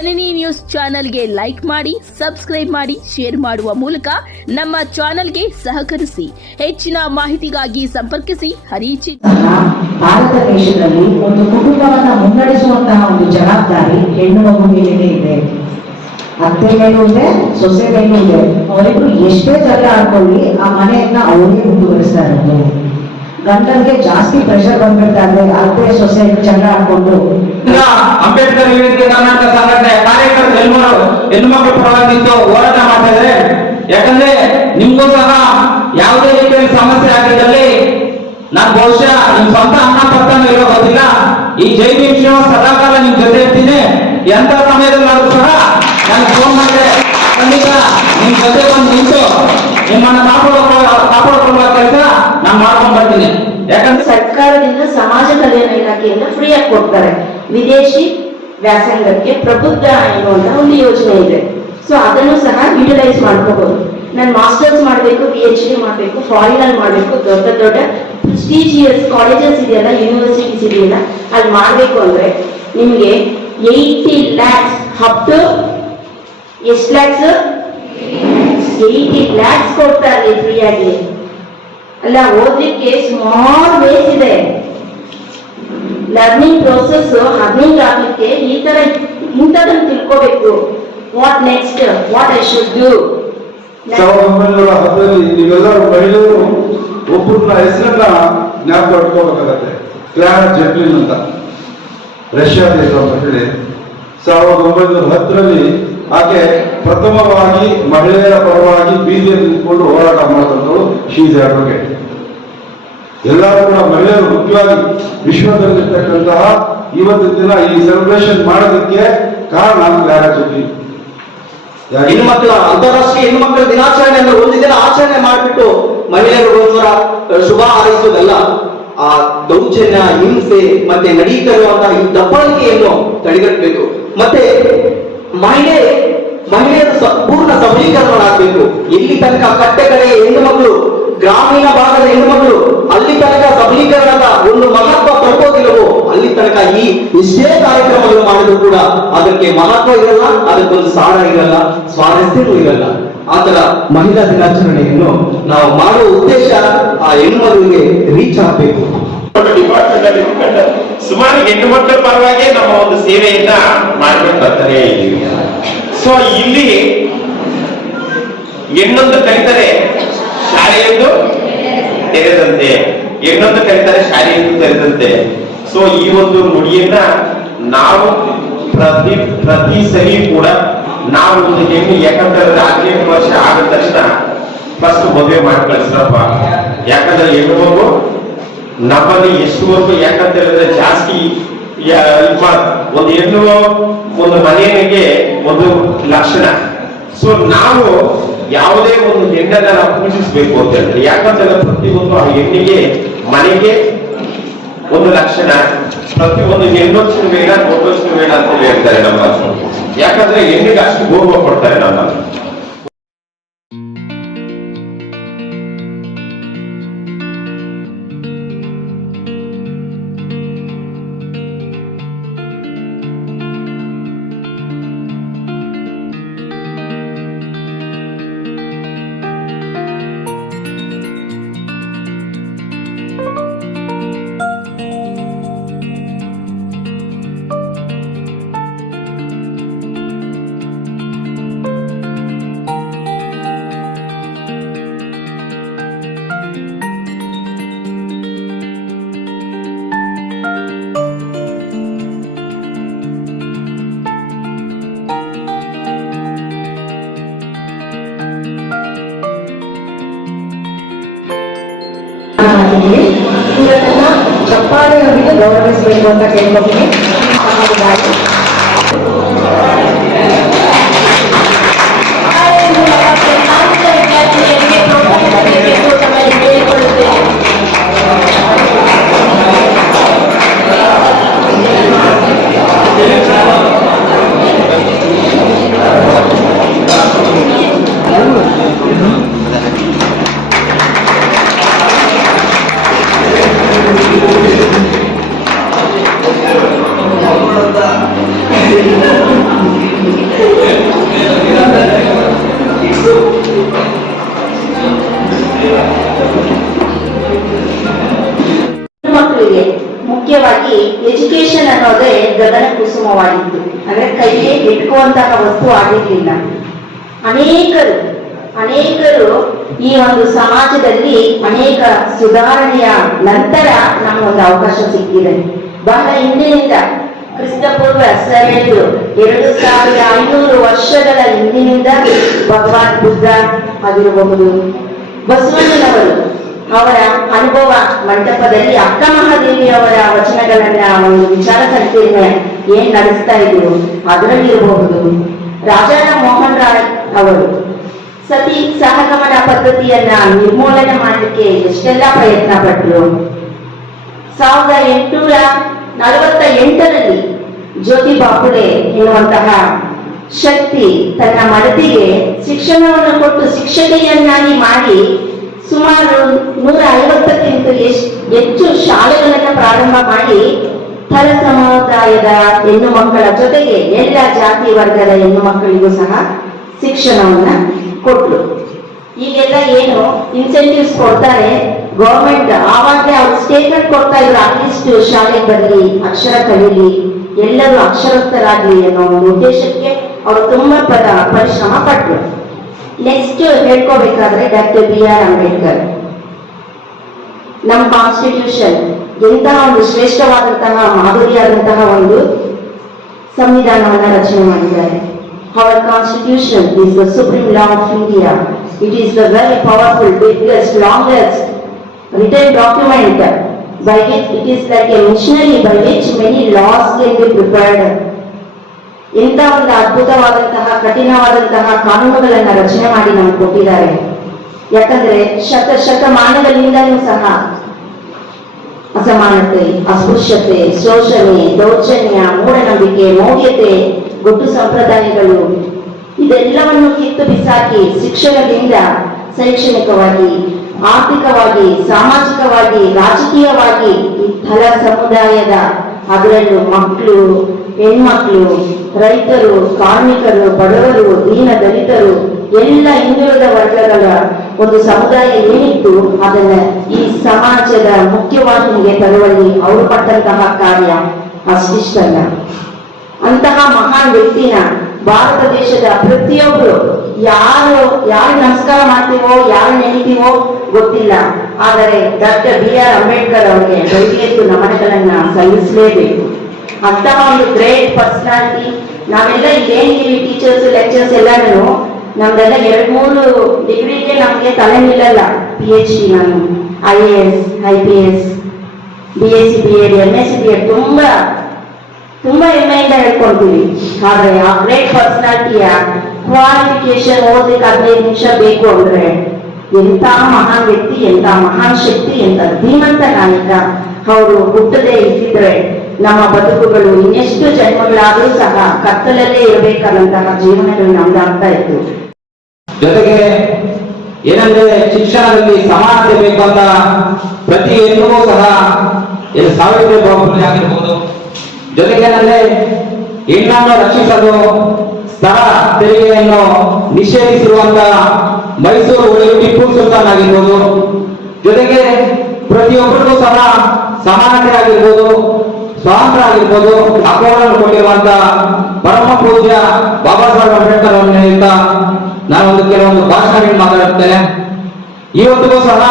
ಜನನಿ news ಚಾನೆಲ್ಗೆ like ಮಾಡಿ, subscribe ಮಾಡಿ, ಶೇರ್ ಮಾಡುವ ಮೂಲಕ ನಮ್ಮ ಚಾನೆಲ್ಗೆ ಸಹಕರಿಸಿ. ಹೆಚ್ಚಿನ ಮಾಹಿತಿಗಾಗಿ ಸಂಪರ್ಕಿಸಿ ಹರಿಚಿ. ಭಾರತ ದೇಶದಲ್ಲಿ ಒಂದು ಕುಟುಂಬವನ್ನು ಮುನ್ನಡೆಸುವಂತಹ ಒಂದು ಜವಾಬ್ದಾರಿ ಹೆಣ್ಣು ಮಗು ಮೇಲೇನೆ ಇದೆ. ಅತ್ತೆ ಮೇಲೂ ಇದೆ, ಸೊಸೆ ಮೇಲೂ ಇದೆ. ಅವರಿಬ್ರು ಎಷ್ಟೇ ಜಗಳ ಆಡ್ಕೊಳ್ಳಿ ಆ ಮನೆಯನ್ನ ಅವರಿಗೆ ಮುಂದುವರಿಸ್ತಾ ಇರೋದು. ಗಂಡನಿಗೆ ಜಾಸ್ತಿ ಪ್ರೆಷರ್ ಬಂದ್ಬಿಡ್ತಾ ಇದೆ. ಅತ್ತೆ ಸೊಸೆ ಜಗಳ ಆಡ್ಕೊಂಡು ಅಂಬೇಡ್ಕರ್ ವೇದಿಕೆ ಕರ್ನಾಟಕ ಸಂಘಟನೆ ಕಾರ್ಯಕರ್ತರು ಹೆಣ್ಣುಮಕ್ಕಳ ಪರವಾಗಿ ನಿಂತು ಹೋರಾಟ ಮಾಡ್ತಾ ಇದ್ದಾರೆ. ಯಾಕಂದ್ರೆ ನಿಮ್ಗೂ ಸಹ ಯಾವುದೇ ರೀತಿಯಲ್ಲಿ ಸಮಸ್ಯೆ ಆಗಿದ್ದಲ್ಲಿ ನಾನು ಬಹುಶಃ ನಿಮ್ ಸ್ವಂತ ಅನ್ನ ಪಕ್ಕನೂ ಇರೋ ಗೊತ್ತಿಲ್ಲ, ಈ ಜೈ ಭೀಮ್ ಶ್ರೀನಿವಾಸ್ ಸದಾಕಾಲ ನಿಮ್ ಜೊತೆ ಇರ್ತೀನಿ. ಎಂತ ಸಮಯದಲ್ಲಿ ಆದ್ರೂ ಸಹ ನಾನು ಫೋನ್ ಮಾಡಿದ್ರೆ ಖಂಡಿತ ನಿಮ್ ಜೊತೆ ಬಂದು ನಿಂತು ನಿಮ್ಮನ್ನ ಕಾಪಾಡಿಕೊಳ್ಳುವ ಕೆಲಸ ನಾನು ಮಾಡ್ಕೊಂಡು ಬರ್ತೀನಿ. ಯಾಕಂದ್ರೆ ಸರ್ಕಾರದಿಂದ ಸಮಾಜ ಕಲ್ಯಾಣ ಇಲಾಖೆಯಿಂದ ಫ್ರೀ ಆಗಿ ಕೊಡ್ತಾರೆ. ವಿದೇಶಿ ವ್ಯಾಸಂಗಕ್ಕೆ ಪ್ರಬುದ್ಧ ಎನ್ನುವಂತ ಒಂದು ಯೋಜನೆ ಇದೆ. ಸೊ ಅದನ್ನು ಸಹ ಯುಟಿಲೈಸ್ ಮಾಡ್ಕೋಬಹುದು. ನಾನು ಮಾಸ್ಟರ್ಸ್ ಮಾಡಬೇಕು, PhD ಮಾಡಬೇಕು, ಫಾರಿನ್ ಅಲ್ಲಿ ಮಾಡಬೇಕು, ದೊಡ್ಡ ದೊಡ್ಡ ಪ್ರೆಸ್ಟೀಜಿಯಸ್ ಕಾಲೇಜಸ್ ಇದೆಯಲ್ಲ, ಯೂನಿವರ್ಸಿಟೀಸ್ ಇದೆಯಲ್ಲ, ಅಲ್ಲಿ ಮಾಡಬೇಕು ಅಂದ್ರೆ ನಿಮಗೆ 80 lakhs ಅಪ್ ಟು ಎಷ್ಟು ಲ್ಯಾಕ್ಸ್ 80 lakhs ಕೊಡ್ತಾರೆ ಫ್ರೀ ಆಗಿ. ಅಲ್ಲ, ಓದಲಿಕ್ಕೆ ಸ್ಮಾಲ್ ಬೇಸ್ ಇದೆ. ಲರ್ನಿಂಗ್ ಪ್ರೋಸೆಸ್ 15 ಆಗ್ಲಿಕ್ಕೆ ಈ ತರ ಇಂಥದನ್ನು ತಿಳ್ಕೋಬೇಕು. What next, what I should do. 1910 ನೀವೆಲ್ಲರೂ ಮಹಿಳೆಯರು ಒಬ್ಬರನ್ನ ಹೆಸರನ್ನ ಜ್ಞಾಪಕ ಇಟ್ಕೋಬೇಕಾಗತ್ತೆ. ಕ್ಲಾರಾ ಜೆಟ್ಲಿನ್ ಅಂತ ರಷ್ಯಾದಲ್ಲಿರುವ ಮಹಿಳೆ. 1910ರಲ್ಲಿ ಆಕೆ ಪ್ರಥಮವಾಗಿ ಮಹಿಳೆಯರ ಪರವಾಗಿ ಬೀದಿಯಲ್ಲಿ ನಿಂತ್ಕೊಂಡು ಹೋರಾಟ ಮಾಡಿದಂಥಳು. She is advocate. ಎಲ್ಲರೂ ಕೂಡ ಮಹಿಳೆಯರು ಮುಖ್ಯವಾಗಿ ವಿಶ್ವದಲ್ಲಿರ್ತಕ್ಕಂತಹ ಇವತ್ತಿನ ದಿನ ಈ ಸೆಲೆಬ್ರೇಷನ್ ಮಾಡೋದಕ್ಕೆ ಕಾರಣ ಕ್ಲಾರಾ ಜೆಟ್ಲಿನ್. ಹೆಣ್ಮಕ್ಳ ಅಂತಾರಾಷ್ಟ್ರೀಯ ಹೆಣ್ಮಕ್ಳ ದಿನಾಚರಣೆಯನ್ನು ಒಂದು ದಿನ ಆಚರಣೆ ಮಾಡಿಬಿಟ್ಟು ಮಹಿಳೆಯರಿಗೋಸ್ಕರ ಶುಭ ಹಾರೈಸುವುದಲ್ಲ, ಆ ದೌರ್ಜನ್ಯ, ಹಿಂಸೆ ಮತ್ತೆ ನಡೀತಾ ಇರುವಂತಹ ಈ ದಬ್ಬಾಳಿಕೆಯನ್ನು ತಡೆಗಟ್ಟಬೇಕು. ಮತ್ತೆ ಮಹಿಳೆಯರ ಪೂರ್ಣ ಸಬಲೀಕರಣವಾಗಬೇಕು. ಎಲ್ಲಿ ತನಕ ಕಟ್ಟೆ ಕಡೆ ಹೆಣ್ಣು ಮಕ್ಕಳು, ಗ್ರಾಮೀಣ ಭಾಗದ ಹೆಣ್ಣು ಮಕ್ಕಳು ಅಲ್ಲಿ ತನಕ ಸಬಲೀಕರಣದ ಒಂದು ಮಹತ್ವ ತಲುಪೋದಿಲ್ಲವೋ ಅಲ್ಲಿ ತನಕ ಈ ಎಷ್ಟೇ ಕಾರ್ಯಕ್ರಮಗಳು ಮಾಡಿದ್ರು ಕೂಡ ಅದಕ್ಕೆ ಮಹತ್ವ ಇರಲ್ಲ, ಅದಕ್ಕೊಂದು ಸಾರ ಇರಲ್ಲ, ಸ್ವಾರಸ್ಯವೂ ಇರಲ್ಲ. ಆತರ ಮಹಿಳಾ ದಿನಾಚರಣೆಯನ್ನು ನಾವು ಮಾಡುವ ಉದ್ದೇಶ ಆ ಹೆಣ್ಮಗಳಿಗೆ ರೀಚ್ ಆಗಬೇಕು. ಡಿಪಾರ್ಟ್ಮೆಂಟ್ ಅಲ್ಲಿ ಸುಮಾರು ಹೆಣ್ಣು ಮಕ್ಕಳ ಪರವಾಗಿ ನಮ್ಮ ಒಂದು ಸೇವೆಯನ್ನ ಮಾಡ್ಕೊಂಡು ಬರ್ತಾನೆ ಇದ್ದೀವಿ. ಸೊ ಇಲ್ಲಿ ಹೆಣ್ಣೊಂದು ಕಲಿತರೆ ಶಾಲೆಯೊಂದು ತೆರೆದಂತೆ, ಹೆಣ್ಣೊಂದು ಕಲಿತರೆ ಶಾಲೆಯೊಂದು ತೆರೆದಂತೆ. ಸೊ ಈ ಒಂದು ನುಡಿಯನ್ನ ನಾವು ಪ್ರತಿ ಸರಿ ಕೂಡ ನಾವು ಒಂದು ಹೆಣ್ಣು ಯಾಕಂದ್ರೆ 18 ವರ್ಷ ಆದ ತಕ್ಷಣ ಫಸ್ಟ್ ಮದುವೆ ಮಾಡಿ ಕಳಿಸ್ರಪ್ಪ. ಯಾಕಂದ್ರೆ ಹೆಣ್ಣು ಮಗು ನಮ್ಮಲ್ಲಿ ಎಷ್ಟುವರೆಗೂ ಯಾಕಂತ ಹೇಳಿದ್ರೆ ಜಾಸ್ತಿ ಒಂದು ಹೆಣ್ಣು ಒಂದು ಮನೆಗೆ ಒಂದು ಲಕ್ಷಣ. ಸೊ ನಾವು ಯಾವುದೇ ಒಂದು ಹೆಣ್ಣನ್ನ ನಾವು ಪೂಜಿಸಬೇಕು ಅಂತ ಹೇಳಿದ್ರೆ, ಯಾಕಂತಂದ್ರೆ ಪ್ರತಿಯೊಂದು ಆ ಹೆಣ್ಣಿಗೆ ಮನೆಗೆ ಒಂದು ಲಕ್ಷಣ. ಪ್ರತಿಯೊಂದು ಹೆಣ್ಣೊಚ್ಚು ಬೇಡ, ದೊಡ್ಡೊಚ್ಚು ಬೇಡ ಅಂತ ಹೇಳ್ತಾರೆ ನಮ್ಮ. ಯಾಕಂದ್ರೆ ಹೆಣ್ಣಿಗೆ ಅಷ್ಟು ಗೌರವ ಕೊಡ್ತಾರೆ ನಮ್ಮ. ಇವರನ್ನ ಚಪ್ಪಾಳೆಯವರಿಗೆ ಗೌರವಿಸಬೇಕು ಅಂತ ಕೇಳ್ಕೊತೀನಿ. ಅಂದ್ರೆ ಕೈಗೆ ಇಟ್ಕುವಂತಹ ವಸ್ತು ಆಗಿರ್ಲಿಲ್ಲ. ಅನೇಕರು ಈ ಒಂದು ಸಮಾಜದಲ್ಲಿ ಅನೇಕ ಸುಧಾರಣೆಯ ನಂತರ ನಮಗೊಂದು ಅವಕಾಶ ಸಿಕ್ಕಿದೆ. ಬಹಳ ಹಿಂದಿನಿಂದ ಕ್ರಿಸ್ತಪೂರ್ವ ಸರಿದು 2500 ವರ್ಷಗಳ ಹಿಂದಿನಿಂದ ಭಗವಾನ್ ಬುದ್ಧ ಆಗಿರಬಹುದು, ಬಸವಣ್ಣನವರು ಅವರ ಅನುಭವ ಮಂಟಪದಲ್ಲಿ ಅಕ್ಕ ಮಹಾದೇವಿಯವರ ವಚನಗಳನ್ನ ಒಂದು ವಿಚಾರ ಸಂಕಿರಣ ಏನ್ ನಡೆಸ್ತಾ ಇದ್ರು ಅದರಲ್ಲಿರಬಹುದು, ರಾಜಾರಾಮ್ ಮೋಹನ್ ರಾಯ್ ಅವರು ಸತಿ ಸಹಗಮನ ಪದ್ಧತಿಯನ್ನ ನಿರ್ಮೂಲನೆ ಮಾಡಲಿಕ್ಕೆ ಎಷ್ಟೆಲ್ಲ ಪ್ರಯತ್ನ ಪಟ್ಟರು. 1848ರಲ್ಲಿ ಜ್ಯೋತಿಬಾ ಫುಲೆ ಎನ್ನುವಂತಹ ಶಕ್ತಿ ತನ್ನ ಮಡದಿಗೆ ಶಿಕ್ಷಣವನ್ನು ಕೊಟ್ಟು ಶಿಕ್ಷಕಿಯನ್ನಾಗಿ ಮಾಡಿ ಸುಮಾರು 150ಕ್ಕಿಂತ ಹೆಚ್ಚು ಶಾಲೆಗಳನ್ನು ಪ್ರಾರಂಭ ಮಾಡಿ ಥರ ಸಮುದಾಯದ ಹೆಣ್ಣು ಮಕ್ಕಳ ಜೊತೆಗೆ ಎಲ್ಲ ಜಾತಿ ವರ್ಗದ ಹೆಣ್ಣು ಮಕ್ಕಳಿಗೂ ಸಹ ಶಿಕ್ಷಣವನ್ನ ಕೊಟ್ರು. ಈಗೆಲ್ಲ ಏನು ಇನ್ಸೆಂಟಿವ್ಸ್ ಕೊಡ್ತಾರೆ ಗೌರ್ಮೆಂಟ್, ಆವಾಗಲೇ ಅವ್ರು ಸ್ಟೇಟ್ಮೆಂಟ್ ಕೊಡ್ತಾ ಇದ್ರು, ಅಟ್ಲೀಸ್ಟ್ ಶಾಲೆಗೆ ಬರಲಿ, ಅಕ್ಷರ ಕಲೀಲಿ, ಎಲ್ಲರೂ ಅಕ್ಷರಸ್ಥರಾಗ್ಲಿ ಅನ್ನೋ ಒಂದು ಉದ್ದೇಶಕ್ಕೆ ಅವರು ತುಂಬಾ ಪರಿಶ್ರಮ ಪಟ್ರು. ನೆಕ್ಸ್ಟ್ ಹೇಳ್ಕೋಬೇಕಾದ್ರೆ ಡಾಕ್ಟರ್ BR ಅಂಬೇಡ್ಕರ್ ನಮ್ಮ ಕಾನ್ಸ್ಟಿಟ್ಯೂಷನ್ ಎಂತಹ ಒಂದು ಶ್ರೇಷ್ಠವಾದಂತಹ ಮಾದರಿಯಾದಂತಹ ಒಂದು ಸಂವಿಧಾನವನ್ನ ರಚನೆ ಮಾಡಿದ್ದಾರೆ. Our constitution is the supreme law of India. It is the very powerful, biggest, longest written document by which it is like a machinery by which many laws can be prepared. ಇಂಥ ಒಂದು ಅದ್ಭುತವಾದಂತಹ ಕಠಿಣವಾದಂತಹ ಕಾನೂನುಗಳನ್ನ ರಚನೆ ಮಾಡಿ ನಮ್ಗೆ ಕೊಟ್ಟಿದ್ದಾರೆ. ಯಾಕಂದ್ರೆ ಶತಮಾನಗಳಿಂದಲೂ ಸಹ ಅಸಮಾನತೆ, ಅಸ್ಪೃಶ್ಯತೆ, ಶೋಷಣೆ, ದೌರ್ಜನ್ಯ, ಮೂಢನಂಬಿಕೆ, ಮೌಢ್ಯತೆ, ಗೊತ್ತು ಸಂಪ್ರದಾಯಗಳು ಇದೆಲ್ಲವನ್ನು ಕಿತ್ತು ಬಿಸಾಕಿ ಶಿಕ್ಷಣದಿಂದ ಶೈಕ್ಷಣಿಕವಾಗಿ, ಆರ್ಥಿಕವಾಗಿ, ಸಾಮಾಜಿಕವಾಗಿ, ರಾಜಕೀಯವಾಗಿ ಈ ಥರ ಸಮುದಾಯದ ಅದರಲ್ಲೂ ಮಕ್ಕಳು, ಹೆಣ್ಮಕ್ಳು, ರೈತರು, ಕಾರ್ಮಿಕರು, ಬಡವರು, ದೀನ ದಲಿತರು, ಎಲ್ಲ ಹಿಂದುಳಿದ ವರ್ಗಗಳ ಒಂದು ಸಮುದಾಯ ಏನಿತ್ತು ಅದನ್ನ ಈ ಸಮಾಜದ ಮುಖ್ಯವಾಹಿನಿಗೆ ತರುವಲ್ಲಿ ಅವರು ಪಟ್ಟಂತಹ ಕಾರ್ಯ ಅಷ್ಟಿಷ್ಟಲ್ಲ. ಅಂತಹ ಮಹಾನ್ ವ್ಯಕ್ತಿನ ಭಾರತ ದೇಶದ ಪ್ರತಿಯೊಬ್ಬರು ಯಾರು ನಮಸ್ಕಾರ ಮಾಡ್ತೀವೋ, ಯಾರು ನೆನೀತೀವೋ ಗೊತ್ತಿಲ್ಲ, ಆದರೆ ಡಾಕ್ಟರ್ BR ಅಂಬೇಡ್ಕರ್ ಅವರಿಗೆ ದಯವಿಟ್ಟು ನಮನಗಳನ್ನ ಸಲ್ಲಿಸಲೇಬೇಕು. ಅಂತಹ ಒಂದು ಗ್ರೇಟ್ ಪರ್ಸನಾಲಿಟಿ. ನಾವೆಲ್ಲ ಇಲ್ಲೇನಿದ್ದೀವಿ ಟೀಚರ್ಸ್, ಲೆಕ್ಚರ್ಸ್ ಎಲ್ಲಾನು ನಮ್ದೆಲ್ಲ 2-3 ಡಿಗ್ರಿಗೆ ನಮ್ಗೆ ತಲೆ ನಿಲ್ಲಲ್ಲ. PhD, ನಾನು IAS, IPS, BSc BEd, MSc BEd ತುಂಬಾ ಹೆಮ್ಮೆಯಿಂದ ಹೇಳ್ಕೊಳ್ತೀವಿ. ಆದ್ರೆ ಆ ಗ್ರೇಟ್ ಪರ್ಸನಾಲಿಟಿಯ ಕ್ವಾಲಿಫಿಕೇಶನ್ ಓದಲಿಕ್ಕೆ 15 ನಿಮಿಷ ಬೇಕು ಅಂದ್ರೆ ಎಂತ ಮಹಾನ್ ವ್ಯಕ್ತಿ, ಎಂತ ಮಹಾನ್ ಶಕ್ತಿ, ಎಂತ ಧೀಮಂತ ನಾಯಕ. ಅವರು ಹುಟ್ಟದೇ ಇದ್ದಿದ್ರೆ ನಮ್ಮ ಬದುಕುಗಳು ಇನ್ನೆಷ್ಟು ಜನ್ಮಗಳಾದರೂ ಸಹ ಕತ್ತಲಲ್ಲೇ ಇರಬೇಕಾದಂತಹ ಜೀವನಗಳು ನಮ್ದಾಗ್ತಾ ಇತ್ತು. ಜೊತೆಗೆ ಏನಂದ್ರೆ ಶಿಕ್ಷಣದಲ್ಲಿ ಸಮಾನತೆ ಬೇಕು ಅಂತ ಪ್ರತಿ ಹೆಣ್ಣಿಗೂ ಸಹ ಸಾವಿತ್ರಿಬಾಯಿ ಫುಲೆ ಆಗಿರ್ಬೋದು. ಜೊತೆಗೆ ಏನಂದ್ರೆ ಹೆಣ್ಣನ್ನು ರಕ್ಷಿಸಲು ಸ್ಥಳ ತೆರಿಗೆಯನ್ನು ನಿಷೇಧಿಸಿರುವಂತ ಮೈಸೂರು ಒಡೆಯ ಟಿಪ್ಪು ಸುಲ್ತಾನ್ ಆಗಿರ್ಬೋದು. ಜೊತೆಗೆ ಪ್ರತಿಯೊಬ್ಬರಿಗೂ ಸಹ ಸಮಾನತೆ ಆಗಿರ್ಬೋದು, ಸ್ವಾತಂತ್ರ್ಯ ಆಗಿರ್ಬೋದು ಹಕ್ಕುಗಳನ್ನು ಕೊಟ್ಟಿರುವಂತ ಪರಮ ಪೂಜ್ಯ ಬಾಬಾ ಸಾಹೇಬ್ ಅಂಬೇಡ್ಕರ್ ಅವರಿಂದ ನಾನೊಂದು ಕೆಲವೊಂದು ಭಾಷಣಗಳನ್ನು ಮಾತಾಡುತ್ತೇನೆ. ಇವತ್ತಿಗೂ ಸಹ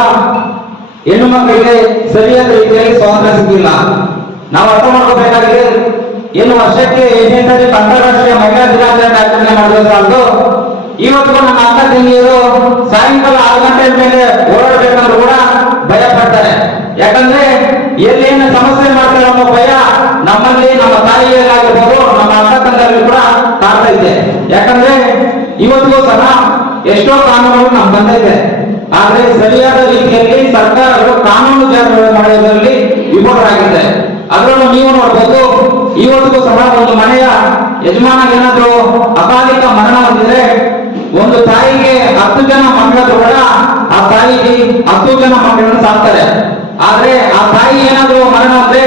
ಹೆಣ್ಣು ಮಕ್ಕಳಿಗೆ ಸರಿಯಾದ ರೀತಿಯಲ್ಲಿ ಸ್ವಾತಂತ್ರ್ಯ ಸಿಕ್ಕಿಲ್ಲ. ನಾವು ಅರ್ಥ ಮಾಡ್ಕೋಬೇಕಾಗಿದೆ, ಏನು ವರ್ಷಕ್ಕೆ 8ನೇ ಅಂತಾರಾಷ್ಟ್ರೀಯ ಮಹಿಳಾ ದಿನಾಚರಣೆ ಆಚರಣೆ ಮಾಡಿದ್ರೆ ಸಾಲದು. ಇವತ್ತಿಗೂ ನಮ್ಮ ಅಕ್ಕ ತಂಗಿಯರು ಸಾಯಂಕಾಲ 6 ಗಂಟೆ ಮೇಲೆ ಓಡಾಡಬೇಕಂದ್ರೂ ಕೂಡ ಭಯ ಪಡ್ತಾರೆ. ಯಾಕಂದ್ರೆ ಎಲ್ಲೇನು ಸಮಸ್ಯೆ ಮಾಡ್ತಾರೆ ಅನ್ನೋ ಭಯ ನಮ್ಮಲ್ಲಿ, ನಮ್ಮ ತಾಯಿಯಲ್ಲಾಗಿರ್ಬೋದು, ನಮ್ಮ ಅಕ್ಕ ತಂದರಲ್ಲಿ ಕೂಡ ಕಾಡ್ತಾ ಇದೆ. ಯಾಕಂದ್ರೆ ಇವತ್ತಿಗೂ ಸಹ ಎಷ್ಟೋ ಕಾನೂನುಗಳು ನಮ್ಮ ಬಂದಿದೆ, ಆದ್ರೆ ಸರಿಯಾದ ರೀತಿಯಲ್ಲಿ ಸರ್ಕಾರಗಳು ಕಾನೂನು ಜಾರಿ ಮಾಡೋದ್ರಲ್ಲಿ ವಿಫಲರಾಗಿದೆ. ಅದರಲ್ಲೂ ನೀವು ನೋಡ್ಬೋದು, ಇವತ್ತಿಗೂ ಸಹ ಒಂದು ಮನೆಯ ಯಜಮಾನ ಏನಾದ್ರು ಅಕಾಲಿಕ ಮರಣ ಹೊಂದಿದ್ರೆ ಒಂದು ತಾಯಿಗೆ 10 ಜನ ಮಕ್ಕಳು ಕೂಡ ಆ ತಾಯಿಗೆ 10 ಜನ ಮಕ್ಕಳನ್ನು ಸಾಕ್ತಾರೆ. ಆದ್ರೆ ಆ ತಾಯಿ ಏನಾದ್ರು ಮರಣ ಅಂದ್ರೆ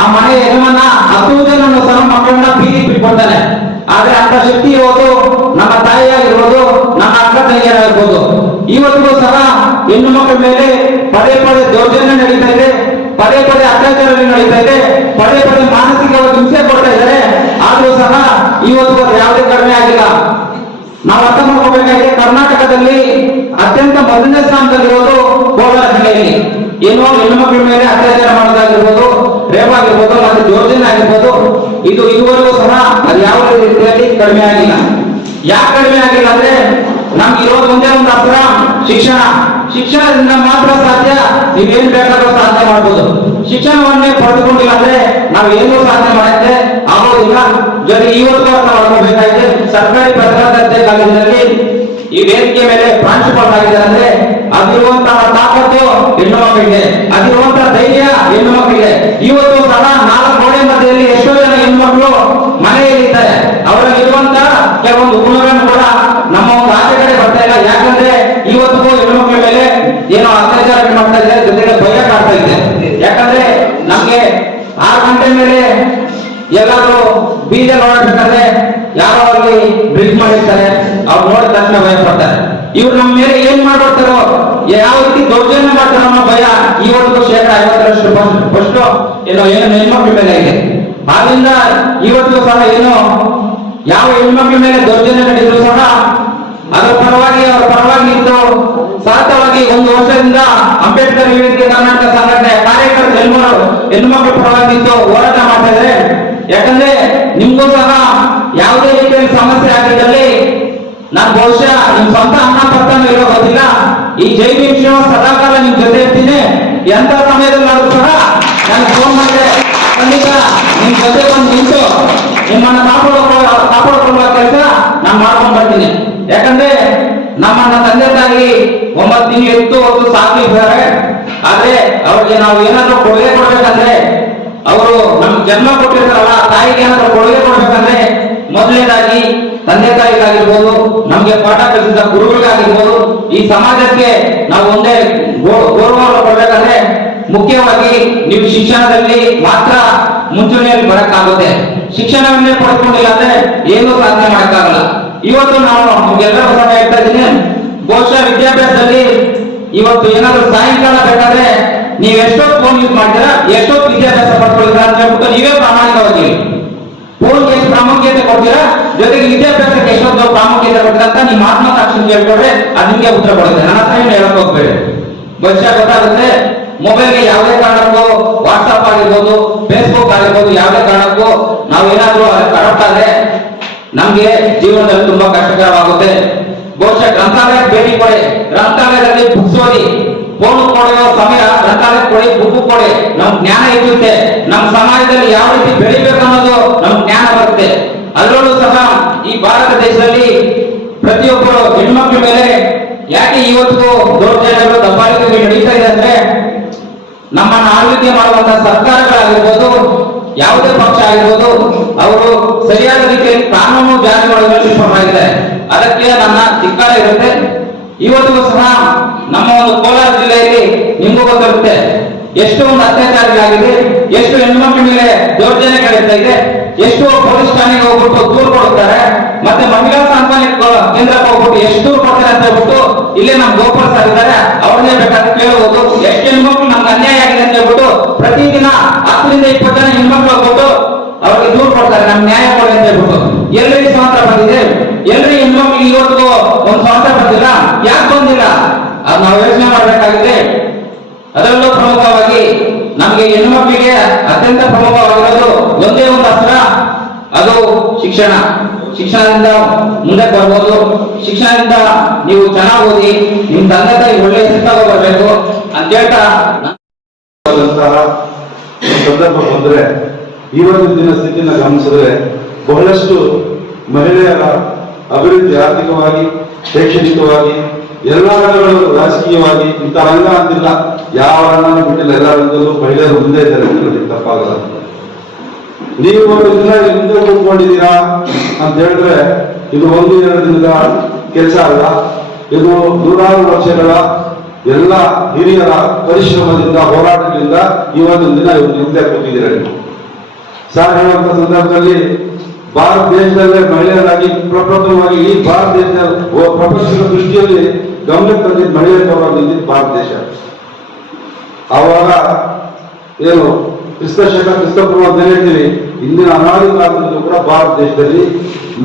ಆ ಮನೆಯ ಯಜಮಾನ 10 ಜನ ಸಹ ಮಕ್ಕಳನ್ನ ಬೀದಿ ಬಿಟ್ಕೊಡ್ತಾನೆ. ಆದ್ರೆ ಅಂತ ಶಕ್ತಿ ಇರೋದು ನಮ್ಮ ತಾಯಿಯಾಗಿರ್ಬೋದು, ನಮ್ಮ ಅಕ್ಕ ತಂಗಿಯರಾಗಿರ್ಬೋದು. ಇವತ್ತಿಗೂ ಸಹ ಹೆಣ್ಣು ಮಕ್ಕಳ ಮೇಲೆ ಪದೇ ದೌರ್ಜನ್ಯ ನಡೀತಾ ಇದೆ, ಪದೇ ಅತ್ಯಾಚಾರ ನಡೀತಾ ಇದೆ, ಪದೇ ಮಾನಸಿಕವಾಗಿ ಹಿಂಸೆ ಕೊಡ್ತಾ ಇದ್ದಾರೆ. ಆದ್ರೂ ಸಹ ಇವತ್ತು ಯಾವುದೇ ಕಡಿಮೆ ಆಗಿಲ್ಲ. ನಾವು ಅರ್ಥ ಮಾಡ್ಕೋಬೇಕಾಗಿದೆ, ಕರ್ನಾಟಕದಲ್ಲಿ ಅತ್ಯಂತ ಮೊದಲನೇ ಸ್ಥಾನದಲ್ಲಿರೋದು ಕೋಲಾರ ಜಿಲ್ಲೆಯಲ್ಲಿ. ಏನೋ ಹೆಣ್ಣು ಮಕ್ಕಳ ಮೇಲೆ ಅತ್ಯಾಚಾರ ಮಾಡೋದಾಗಿರ್ಬೋದು, ರೇಪ್ ಆಗಿರ್ಬೋದು, ಮತ್ತೆ ದೌರ್ಜನ್ಯ ಆಗಿರ್ಬೋದು, ಇದು ಇದುವರೆಗೂ ಸಹ ಅದು ಯಾವ ರೀತಿಯಲ್ಲಿ ಕಡಿಮೆ ಆಗಿಲ್ಲ. ಯಾಕೆ ಕಡಿಮೆ ಆಗಿಲ್ಲ ಅಂದ್ರೆ ನಮ್ಗೆ ಇರೋದು ಒಂದೇ ಒಂದು ಅಸ್ತ್ರ, ಶಿಕ್ಷಣ. ಶಿಕ್ಷಣದಿಂದ ಮಾತ್ರ ಸಾಧ್ಯ, ನೀವೇನ್ ಬೇಕಾದ್ರೂ ಸಾಧನೆ ಮಾಡ್ಬೋದು. ಶಿಕ್ಷಣವನ್ನೇ ಪಡೆದುಕೊಂಡಿಲ್ಲ ಅಂದ್ರೆ ನಾವು ಏನೂ ಸಾಧನೆ ಮಾಡಕ್ಕೆ ಆಗೋದಿಲ್ಲ. ಜೊತೆಗೆ ಇವತ್ತು ಅರ್ಥ ಮಾಡ್ಕೋಬೇಕಾಗಿದೆ, ಸರ್ಕಾರಿ ಪ್ರಥಮ ದರ್ಜೆ ಕಾಲೇಜಿನಲ್ಲಿ ಈ ವೇದಿಕೆ ಮೇಲೆ ಪ್ರಾಂಶುಪಾಲರಾಗಿದ್ದಾರೆ ಅಂದ್ರೆ ಅದಿರುವಂತಹ ತಾಕತ್ತು ಹೆಣ್ಣು ಮಕ್ಕಳಿಗೆ, ಅದಿರುವಂತಹ ಧೈರ್ಯ ಹೆಣ್ಣು ಮಕ್ಕಳಿಗೆ. ಇವತ್ತು ಸಹ 4 ಗೋಡೆ ಮಧ್ಯದಲ್ಲಿ ಎಷ್ಟೋ ಜನ ಹೆಣ್ಣು ಮಕ್ಕಳು ಮನೆಯಲ್ಲಿದ್ದಾರೆ. ಅವರಲ್ಲಿರುವಂತಹ ಕೆಲವೊಂದು ಗುಣಗಳನ್ನು ಕೂಡ ನಮ್ಮ ಒಂದು ಆಚೆ ಕಡೆ ಬರ್ತಾ ಇಲ್ಲ. ಯಾಕಂದ್ರೆ ಇವತ್ತಿಗೂ ಹೆಣ್ಣು ಮಕ್ಕಳ ಮೇಲೆ ಏನೋ ಅತ್ಯಾಚಾರ ಮಾಡ್ತಾ ಇದ್ದಾರೆ, ಜೊತೆಗೆ ಭಯ ಕಾಡ್ತಾ ಇದೆ. ಯಾಕಂದ್ರೆ ನಮ್ಗೆ 6 ಗಂಟೆ ಮೇಲೆ ಎಲ್ಲಾದ್ರೂ ಬೀದಿಯಲ್ಲಿ ಓಡಾಡ್ಬೇಕಂದ್ರೆ ಯಾರೋ ಅಲ್ಲಿ ಬ್ರಿಡ್ಜ್ ಮಾಡಿರ್ತಾರೆ, ಅವ್ರು ನೋಡಿದ ತಕ್ಷಣ ಭಯ ಪಡ್ತಾರೆ. ಇವ್ರು ನಮ್ಮ ಮೇಲೆ ಏನ್ ಮಾಡ್ಬಿಡ್ತಾರೋ, ಯಾವ ರೀತಿ ದೌರ್ಜನ್ಯ ಮಾಡ್ತಾರೋ ಅನ್ನೋ ಭಯ ಇವತ್ತು 50% ಏನೋ ಹೆಣ್ಮಕ್ಳ ಮೇಲೆ ಇದೆ. ಆದ್ರಿಂದ ಇವತ್ತು ಸಹ ಏನೋ ಯಾವ ಹೆಣ್ಮಕ್ಳ ಮೇಲೆ ದೌರ್ಜನ್ಯ ನಡೆದ್ರು ಸಹ ಅದರ ಪರವಾಗಿ ಅವರ ಪರವಾಗಿ ನಿಂತು ಸತತವಾಗಿ 1 ವರ್ಷದಿಂದ ಅಂಬೇಡ್ಕರ್ ವೇದಿಕೆ ಕರ್ನಾಟಕ ಸಂಘಟನೆ ಕಾರ್ಯಕರ್ತರು ಹೆಣ್ಮಕ್ಳ ಪರವಾಗಿ ನಿಂತು ಹೋರಾಟ ಮಾಡ್ತಾ ಇದ್ದಾರೆ. ಯಾಕಂದ್ರೆ ನಿಮ್ಗೂ ಸಹ ಯಾವುದೇ ರೀತಿಯಲ್ಲಿ ಸಮಸ್ಯೆ ಆಗಿದ್ದಲ್ಲಿ ನಾನು ಬಹುಶಃ ನಿಮ್ ಸ್ವಂತ ಅನ್ನ ಪತ್ತನ್ನು ಇರೋ ಗೊತ್ತಿಲ್ಲ, ಈ ಜೈ ಭೀಮ್ ಶ್ರೀನಿವಾಸ್ ಸದಾಕಾಲ ನಿಮ್ ಜೊತೆ ಇರ್ತೀನಿ. ಎಂತ ಸಮಯದಲ್ಲಿ ಆದ್ರೂ ಸಹ ನಾನು ಫೋನ್ ಮಾಡಿದ್ರೆ ಖಂಡಿತ ನಿಮ್ ಜೊತೆ ಬಂದು ನಿಂತು ನಿಮ್ಮನ್ನ ಕಾಪಾಡಿಕೊಳ್ಳುವ ಕೆಲಸ ನಾನು ಮಾಡ್ಕೊಂಡು ಬರ್ತೀನಿ. ಯಾಕಂದ್ರೆ ನಮ್ಮನ್ನ ತಂದೆ ತಾಯಿ 9 ತಿಂಗಳು ಎತ್ತು ಹೊತ್ತು ಸಾಕಿದ್ದಾರೆ. ಆದ್ರೆ ಅವ್ರಿಗೆ ನಾವು ಏನಾದ್ರೂ ಕೊಡುಗೆ ಕೊಡ್ಬೇಕಂದ್ರೆ, ಅವರು ನಮ್ಗೆ ಜನ್ಮ ಕೊಟ್ಟಿರ್ತಾರಲ್ಲ, ತಾಯಿಗೆ ಏನಾದ್ರೂ ಕೊಡುಗೆ ಕೊಡ್ಬೇಕಂದ್ರೆ ಮೊದಲನೇದಾಗಿ ತಂದೆ ತಾಯಿಗಾಗಿರ್ಬೋದು, ನಮ್ಗೆ ಪಾಠ ಕಲಿಸಿದ ಗುರುಗಳಿಗಾಗಿರ್ಬೋದು, ಈ ಸಮಾಜಕ್ಕೆ ನಾವು ಒಂದೇ ಗೌರವವನ್ನು ಕೊಡ್ಬೇಕಂದ್ರೆ ಮುಖ್ಯವಾಗಿ ನೀವು ಶಿಕ್ಷಣದಲ್ಲಿ ಮಾತ್ರ ಮುಂಚೂಣಿಯಲ್ಲಿ ಬರಕ್ಕಾಗುತ್ತೆ. ಶಿಕ್ಷಣವನ್ನೇ ಪಡ್ಕೊಂಡಿಲ್ಲ ಅಂದ್ರೆ ಏನೂ ಸಾಧನೆ ಮಾಡಕ್ಕಾಗಲ್ಲ. ಇವತ್ತು ನಾವು ನಿಮ್ಗೆಲ್ಲರೂ ಸಹ ಹೇಳ್ತಾ ಇದ್ದೀನಿ, ಬಹುಶಃ ವಿದ್ಯಾಭ್ಯಾಸದಲ್ಲಿ ಇವತ್ತು ಏನಾದ್ರು ಸಾಯಂಕಾಲ ಬೇಕಾದ್ರೆ ನೀವು ಎಷ್ಟೊತ್ತು ಫೋನ್ ಯೂಸ್ ಮಾಡ್ತೀರಾ, ಎಷ್ಟೊತ್ತು ವಿದ್ಯಾಭ್ಯಾಸ ಪಡ್ಕೊಳ್ತೀರಾ ಅಂತ ಹೇಳ್ಬಿಟ್ಟು ನೀವೇ ಪ್ರಾಮಾಣಿಕವಾಗಿ ಫೋನ್ಗೆ ಎಷ್ಟು ಪ್ರಾಮುಖ್ಯತೆ ಕೊಡ್ತೀರಾ, ಜೊತೆಗೆ ವಿದ್ಯಾಭ್ಯಾಸಕ್ಕೆ ಎಷ್ಟೊಂದು ಪ್ರಾಮುಖ್ಯತೆ ಕೊಡ್ತೀರಾ ಅಂತ ನಿಮ್ಮ ಆತ್ಮಸಾಕ್ಷಿ ಕೇಳ್ಕೊಂಡ್ರೆ ಅದು ನಿಮ್ಗೆ ಉತ್ತರ ಕೊಡುತ್ತೆ. ನನ್ನ ಹತ್ರ ಏನು ಹೇಳಕ್ ಹೋಗ್ಬೇಡಿ, ಬಹುಶಃ ಗೊತ್ತಾಗುತ್ತೆ. ಮೊಬೈಲ್ಗೆ ಯಾವುದೇ ಕಾರಣಕ್ಕೂ ವಾಟ್ಸ್ಆಪ್ ಆಗಿರ್ಬೋದು, ಫೇಸ್ಬುಕ್ ಆಗಿರ್ಬೋದು, ಯಾವುದೇ ಕಾರಣಕ್ಕೂ ನಾವು ಏನಾದ್ರೂ ಅದಕ್ಕೆ ಅಡಾಪ್ಟ್ ಆದ್ರೆ ನಮ್ಗೆ ಜೀವನದಲ್ಲಿ ತುಂಬಾ ಕಷ್ಟಕರವಾಗುತ್ತೆ. ಬಹುಶಃ ಗ್ರಂಥಾಲಯಕ್ಕೆ ಭೇಟಿ ಕೊಡಿ, ಗ್ರಂಥಾಲಯದಲ್ಲಿ ಬುಕ್ಸ್ ಓದಿ. ಫೋನ್ ಕೊಡೋ ಸಮಯ ಗ್ರಂಥಾಲಯಕ್ಕೆ ಕೊಡಿ, ಬುಕ್ ಕೊಡಿ, ನಮ್ ಜ್ಞಾನ ಹೆಚ್ಚುತ್ತೆ. ನಮ್ಮ ಸಮಾಜದಲ್ಲಿ ಯಾವ ರೀತಿ ಬೆಳಿಬೇಕು ಅನ್ನೋದು ನಮ್ ಜ್ಞಾನ ಬರುತ್ತೆ. ಅದರಲ್ಲೂ ಸಹ ಈ ಭಾರತ ದೇಶದಲ್ಲಿ ಪ್ರತಿಯೊಬ್ಬರು ಹೆಣ್ಮಕ್ಳ ಮೇಲೆ ಯಾಕೆ ಇವತ್ತು ದೌರ್ಜನ್ಯಗಳು ದಬ್ಬಾಳಿಕೆಗಳು ನಡೀತಾ ಇದೆ ಅಂದ್ರೆ, ನಮ್ಮನ್ನ ಆಳ್ವಿಕೆ ಮಾಡುವಂತಹ ಸರ್ಕಾರಗಳಾಗಿರ್ಬೋದು, ಯಾವುದೇ ಪಕ್ಷ ಆಗಿರ್ಬೋದು, ಅವರು ಸರಿಯಾದ ರೀತಿಯಲ್ಲಿ ಕಾನೂನು ಜಾರಿ ಮಾಡುವಲ್ಲಿ ವಿಫಲರಾಗಿದ್ದಾರೆ. ಅದಕ್ಕೆ ನನ್ನ ಧಿಕ್ಕಾರ ಇರುತ್ತೆ. ಇವತ್ತು ಸಹ ನಮ್ಮ ಒಂದು ಕೋಲಾರ ಜಿಲ್ಲೆಯಲ್ಲಿ ನಿಮಗೂ ಗೊತ್ತಿರುತ್ತೆ ಎಷ್ಟು ಒಂದು ಅತ್ಯಾಚಾರಗಳಾಗಿದೆ, ಎಷ್ಟು ಹೆಣ್ಮಕ್ಳ ಮೇಲೆ ದೌರ್ಜನ್ಯಗಳಿರ್ತಾ ಇದೆ, ಎಷ್ಟು ಪೊಲೀಸ್ ಠಾಣೆಗೆ ಹೋಗ್ಬಿಟ್ಟು ದೂರು ಕೊಡುತ್ತಾರೆ, ಮತ್ತೆ ಮಹಿಳಾ ಸಾಂತ್ವನ ಕೇಂದ್ರಕ್ಕೆ ಹೋಗ್ಬಿಟ್ಟು ಎಷ್ಟು ದೂರು ಕೊಡ್ತಾರೆ ಅಂತ ಹೇಳ್ಬಿಟ್ಟು ಇಲ್ಲೇ ನಮ್ ಗೋಪಾಲ್ ಸರ್ ಇದ್ದಾರೆ, ಅವ್ರನ್ನೇ ಬೇಕಾದ್ರೆ ಕೇಳಬಹುದು. ಎಷ್ಟು ಹೆಣ್ಮಕ್ಳು ನಮ್ಗೆ ಅನ್ಯಾಯ ಆಗಿದೆ ಅಂತ ಹೇಳ್ಬಿಟ್ಟು ಪ್ರತಿದಿನ 10 ರಿಂದ 20 ಜನ ಹೆಣ್ಮಕ್ಳು ಹೋಗ್ಬಿಟ್ಟು ಅವ್ರಿಗೆ ದೂರು ಕೊಡ್ತಾರೆ, ನಮ್ ನ್ಯಾಯ ಕೊಡಿ ಅಂತ ಹೇಳ್ಬಿಟ್ಟು. ಎಲ್ಲರಿಗೂ ಸ್ವಾತಂತ್ರ್ಯ ಬಂದಿದೆ, ಎಲ್ಲರಿಗೂ ಹೆಣ್ಮಕ್ಳಿಗೆ ಇವತ್ತು ಒಂದು ಸ್ವಾತಂತ್ರ್ಯ ಬಂದಿಲ್ಲ. ಯಾಕೆ ಬಂದಿಲ್ಲ ಅದು ನಾವು ಯೋಚನೆ ಮಾಡ್ಬೇಕಾಗಿದೆ. ಅದರಲ್ಲೂ ಪ್ರಮುಖವಾಗಿ ನಮಗೆ ಹೆಣ್ಮಕ್ಳಿಗೆ ಅತ್ಯಂತ ಪ್ರಮುಖವಾಗಿರೋದು ಒಂದೇ ಒಂದು ಅಸ್ತ್ರ, ಅದು ಶಿಕ್ಷಣ. ಶಿಕ್ಷಣದಿಂದ ಮುಂದೆ ಬರ್ಬೋದು. ಶಿಕ್ಷಣದಿಂದ ನೀವು ಚೆನ್ನಾಗಿ ಓದಿ, ನಿಮ್ ತಂದೆ ತಾಯಿ ಒಳ್ಳೆ ಶಿಕ್ಷಣ ಬರಬೇಕು ಅಂತ ಹೇಳ್ತಾ ಸಂದರ್ಭ ಬಂದ್ರೆ ಇವತ್ತಿನ ಸ್ಥಿತಿನ ಗಮನಿಸಿದ್ರೆ ಬಹಳಷ್ಟು ಮಹಿಳೆಯರ ಅಭಿವೃದ್ಧಿ ಆರ್ಥಿಕವಾಗಿ, ಶೈಕ್ಷಣಿಕವಾಗಿ, ಎಲ್ಲ ರಂಗಗಳು, ರಾಜಕೀಯವಾಗಿ ಇಂಥ ರಂಗ ಅಂತಿಲ್ಲ, ಯಾವ ರಂಗನೂ ಬಿಟ್ಟಿಲ್ಲ. ಎಲ್ಲ ರಂಗದಲ್ಲೂ ಮಹಿಳೆಯರು ಮುಂದೆ ಇದ್ದಾರೆ ಅಂತ ತಪ್ಪಾಗಲ್ಲ. ನೀವು ಒಂದು ದಿನ ಹಿಂದೆ ಕೂತ್ಕೊಂಡಿದ್ದೀರಾ ಅಂತ ಹೇಳಿದ್ರೆ ಇದು 1-2 ದಿನದ ಕೆಲಸ ಅಲ್ಲ. ಇದು ನೂರಾರು ವರ್ಷಗಳ ಎಲ್ಲ ಹಿರಿಯರ ಪರಿಶ್ರಮದಿಂದ, ಹೋರಾಟದಿಂದ ಇವತ್ತೊಂದು ದಿನ ಇವರು ಹಿಂದೆ ಕೂತಿದ್ದೀರ. ಸರ್ ಹೇಳುವಂತ ಸಂದರ್ಭದಲ್ಲಿ ಭಾರತ ದೇಶದಲ್ಲೇ ಮಹಿಳೆಯರಾಗಿ ಪ್ರಪ್ರಥಮವಾಗಿ ಈ ಭಾರತ ದೇಶ ಪ್ರಪಂಚದ ದೃಷ್ಟಿಯಲ್ಲಿ ಗಮನಕ್ಕೆ ತಂದಿದ್ದ ಮಹಿಳೆಯರ ಪರವಾಗಿ ನಿಂತಿದ್ದು ಭಾರತ ದೇಶ. ಆವಾಗ ಏನು ಕ್ರಿಸ್ತಪೂರ್ವ ಅಂತ ಹೇಳ್ತೀವಿ. ಇಂದಿನ ಅನಾದಿ ಕಾಲದಲ್ಲೂ ಕೂಡ ಭಾರತ ದೇಶದಲ್ಲಿ